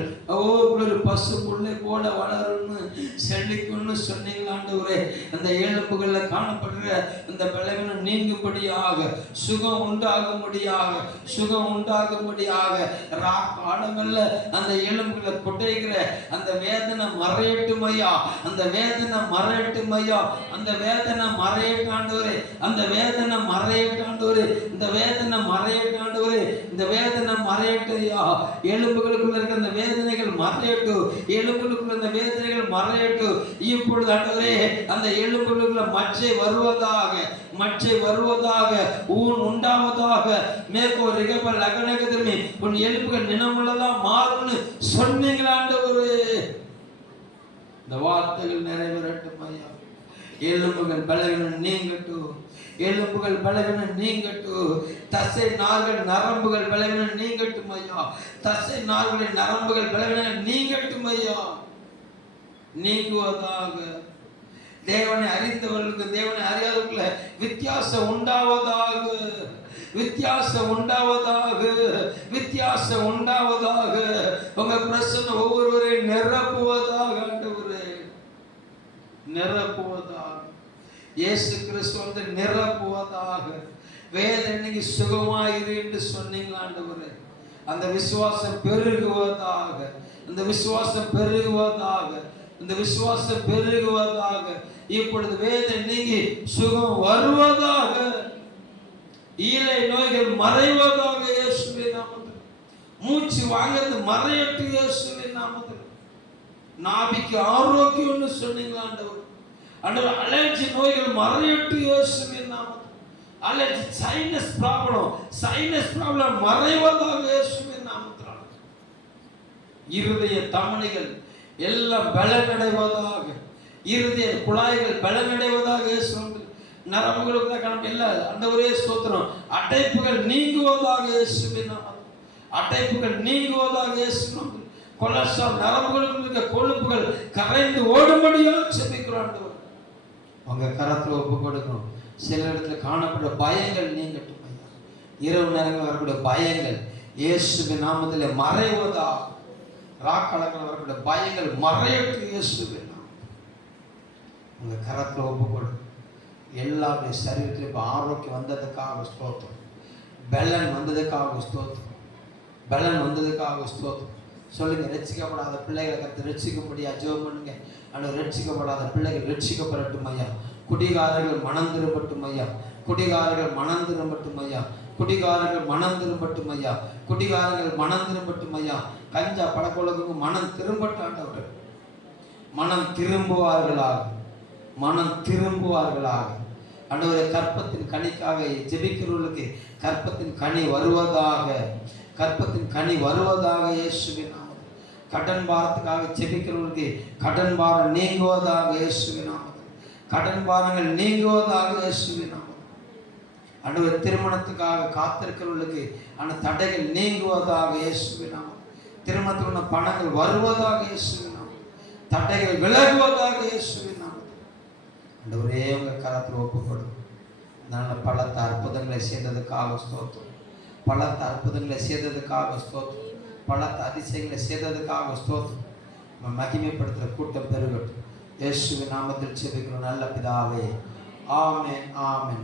ஒரு பசு புள்ளை போல வளரும்னு செழிக்கும்னு சொன்னீங்க ஆண்டவரே. அந்த எலும்புகள்ல காணப்படுகிற அந்த பலவீனம் நீங்கும்படியாக, சுகம் உண்டாகும்படியாக, சுகம் உண்டாகும்படியாக காலங்கள்ல அந்த எலும்புகளை கொட்டைகிற அந்த வேதனை மறையட்டும் ஐயா, அந்த வேதனை மறையட்டும் ஐயா, அந்த வேதனை மறையட்டாண்டவரே, அந்த வேதனை மறையட்டாண்டவரே, இந்த வேதனை மறையட்டாண்டவரே, இந்த வேதனை மறையட்டையா. எலும்புகளுக்குள்ள இருக்க அந்த வேதனைகள் மறையட்டும், எலும்புகளுக்குள்ள அந்த வேதனைகள் மறையட்டும். இப்பொழுது ஆண்டவரே, அந்த எலும்புகளுக்குள்ள மச்சை வருவதாக, மச்சை வருவதாக, ஊன் உண்டாவதாக. மேற்கோ ரிகபல் அகநகதமே உன் எலும்புகள் நினமுள்ளதா மாறும்னு சொன்னீங்களா ஆண்டவரே. இந்த வார்த்தைகள் நிறைவேறட்டும் ஐயா. எலும்புகள் பலவீனம் நீங்கட்டும், எலும்புகள் பலவீனம் நீங்கட்டும். தசை நார்கள் நரம்புகள் பலவீனம் நீங்கட்டும் ஐயா. தசை நார்களின் நரம்புகள் பலவீனம் நீங்கட்டும் ஐயா, நீங்குவதாக. தேவனை அறிந்தவர்களுக்கு தேவனை அறியாதவர்கள வித்தியாசம் உண்டாவதாக, வித்தியாசம் உண்டாவதாக, வித்தியாசம் உண்டாவதாக. உங்க பிரசன்னம் ஒவ்வொருவரையும் நிரப்புவதாக ஆண்டவரே, நிரப்புவதாக. இயேசு கிறிஸ்து வந்து நிரப்புவதாக. வேதனைக்கு சுகமாயிரு என்று சொன்னீங்களா ஆண்டவரே, அந்த விசுவாசம் பெருகுவதாக, அந்த விசுவாசம் பெருகுவதாக, இந்த விசுவாசம் பெருகுவதாக. இப்பொழுது வேதனை நீங்கி சுகம் வருவதாக. ஈழை நோய்கள் மறைவதாக இயேசுவின் நாமத்தில். மூச்சு வாங்கிறது மறையட்டு இயேசுவின் நாமத்தில். நாபிக்கு ஆரோக்கியம்னு சொன்னீங்களா ஆண்டவர். ஆண்டவர் அலர்ஜி நோய்கள் மறையட்டு இயேசுவின் நாமத்தில். அலர்ஜி சைனஸ் ப்ராப்ளம் மறைவதாக இயேசுவின் நாமத்தில். இருதய தமனிகள் எல்லாம் பலனடைவதாக, இருதய குழாய்கள் பலனடைவதாக இயேசுவின் நரம்புகளுக்கு கணக்கு இல்லை அந்த ஒரே ஸ்தோத்திரம். அடைப்புகள் நீங்குவதாக இயேசுவின் நாமத்தில். அடைப்புகள் நீங்குவதாக இயேசுவின். கொலஸ்ட்ரால் நரம்புகளுக்கு இருக்க கொழுப்புகள் கரைந்து ஓடும்படியாக செபிக்கிறோம். உங்க கரத்துல ஒப்பு கொடுக்கணும். சில இடத்துல காணப்பட்ட பயங்கள் நீங்கட்டும் ஐயா. இரவு நேரங்கள் வரக்கூடிய பயங்கள் இயேசுவின் நாமத்தில் மறைவதா. ராக்கலங்கள் வரக்கூடிய பயங்கள் மறையட்டு இயேசுவின் நாமத்தில். உங்க கரத்துல ஒப்பு கொடுக்கணும். எல்லாருடைய சரீரத்தில் இப்போ ஆரோக்கியம் வந்ததுக்காக ஸ்தோத்திரம். பலன் வந்ததுக்காக ஸ்தோத்திரம். பலன் வந்ததுக்காக ஸ்தோத்திரம். சொல்லுங்க, ரட்சிக்கப்படாத பிள்ளைகளை கருத்து ரட்சிக்கும்படியா ஜெபம் பண்ணுங்க. ஆனால் ரட்சிக்கப்படாத பிள்ளைகள் ரட்சிக்கப்படட்டும் ஐயா. குடிகாரர்கள் மனம் திரும்பட்டும் ஐயா. குடிகாரர்கள் மனம் திரும்பட்டும் ஐயா. குடிகாரர்கள் மனம் திரும்பட்டும் ஐயா. குடிகாரர்கள் மனம் திரும்பட்டும் ஐயா. கஞ்சா பழக்கொழக்கு மனம் திரும்பட்டாண்டவர்கள் மனம் திரும்புவார்களாக, மனம் திரும்புவார்களாக. ஆண்டவரே, கற்பத்தின் கனிக்காக ஜெபிக்கிறவர்களுக்கு கற்பத்தின் கனி வருவதாக, கற்பத்தின் கனி வருவதாக இயேசுவின் நாமத்தில். கடன் பாரத்துக்காக ஜெபிக்கிறவர்களுக்கு கடன் பாரம் நீங்குவதாக இயேசுவின் நாமத்தில். கடன் பாரங்கள் நீங்குவதாக இயேசுவின் நாமத்தில். ஆண்டவரே, திருமணத்துக்காக காத்திருக்கிறவர்களுக்கு அந்த தடைகள் நீங்குவதாக இயேசுவின் நாமத்தில். திருமணத்துக்கான பணங்கள் வருவதாக இயேசுவின் நாமத்தில். தடைகள் விலகுவதாக இயேசுவின் நாமத்தில். ஆண்டவரே, உங்க கரத்தில் ஒப்புக்கொடும். நல்ல பலத்த அற்புதங்களை செய்ததுக்காக ஸ்தோத்திரம். பலத்த அற்புதங்களை செய்ததுக்காக ஸ்தோத்திரம். பலத்த அதிசயங்களை செய்ததுக்காக ஸ்தோத்திரம். மகிமைப்படுத்துகிற கூட்டம் பெருகட்டும். இயேசுவின் நாமத்தில் ஜெபிக்கிறோம் நல்ல பிதாவே. ஆமென், ஆமென்.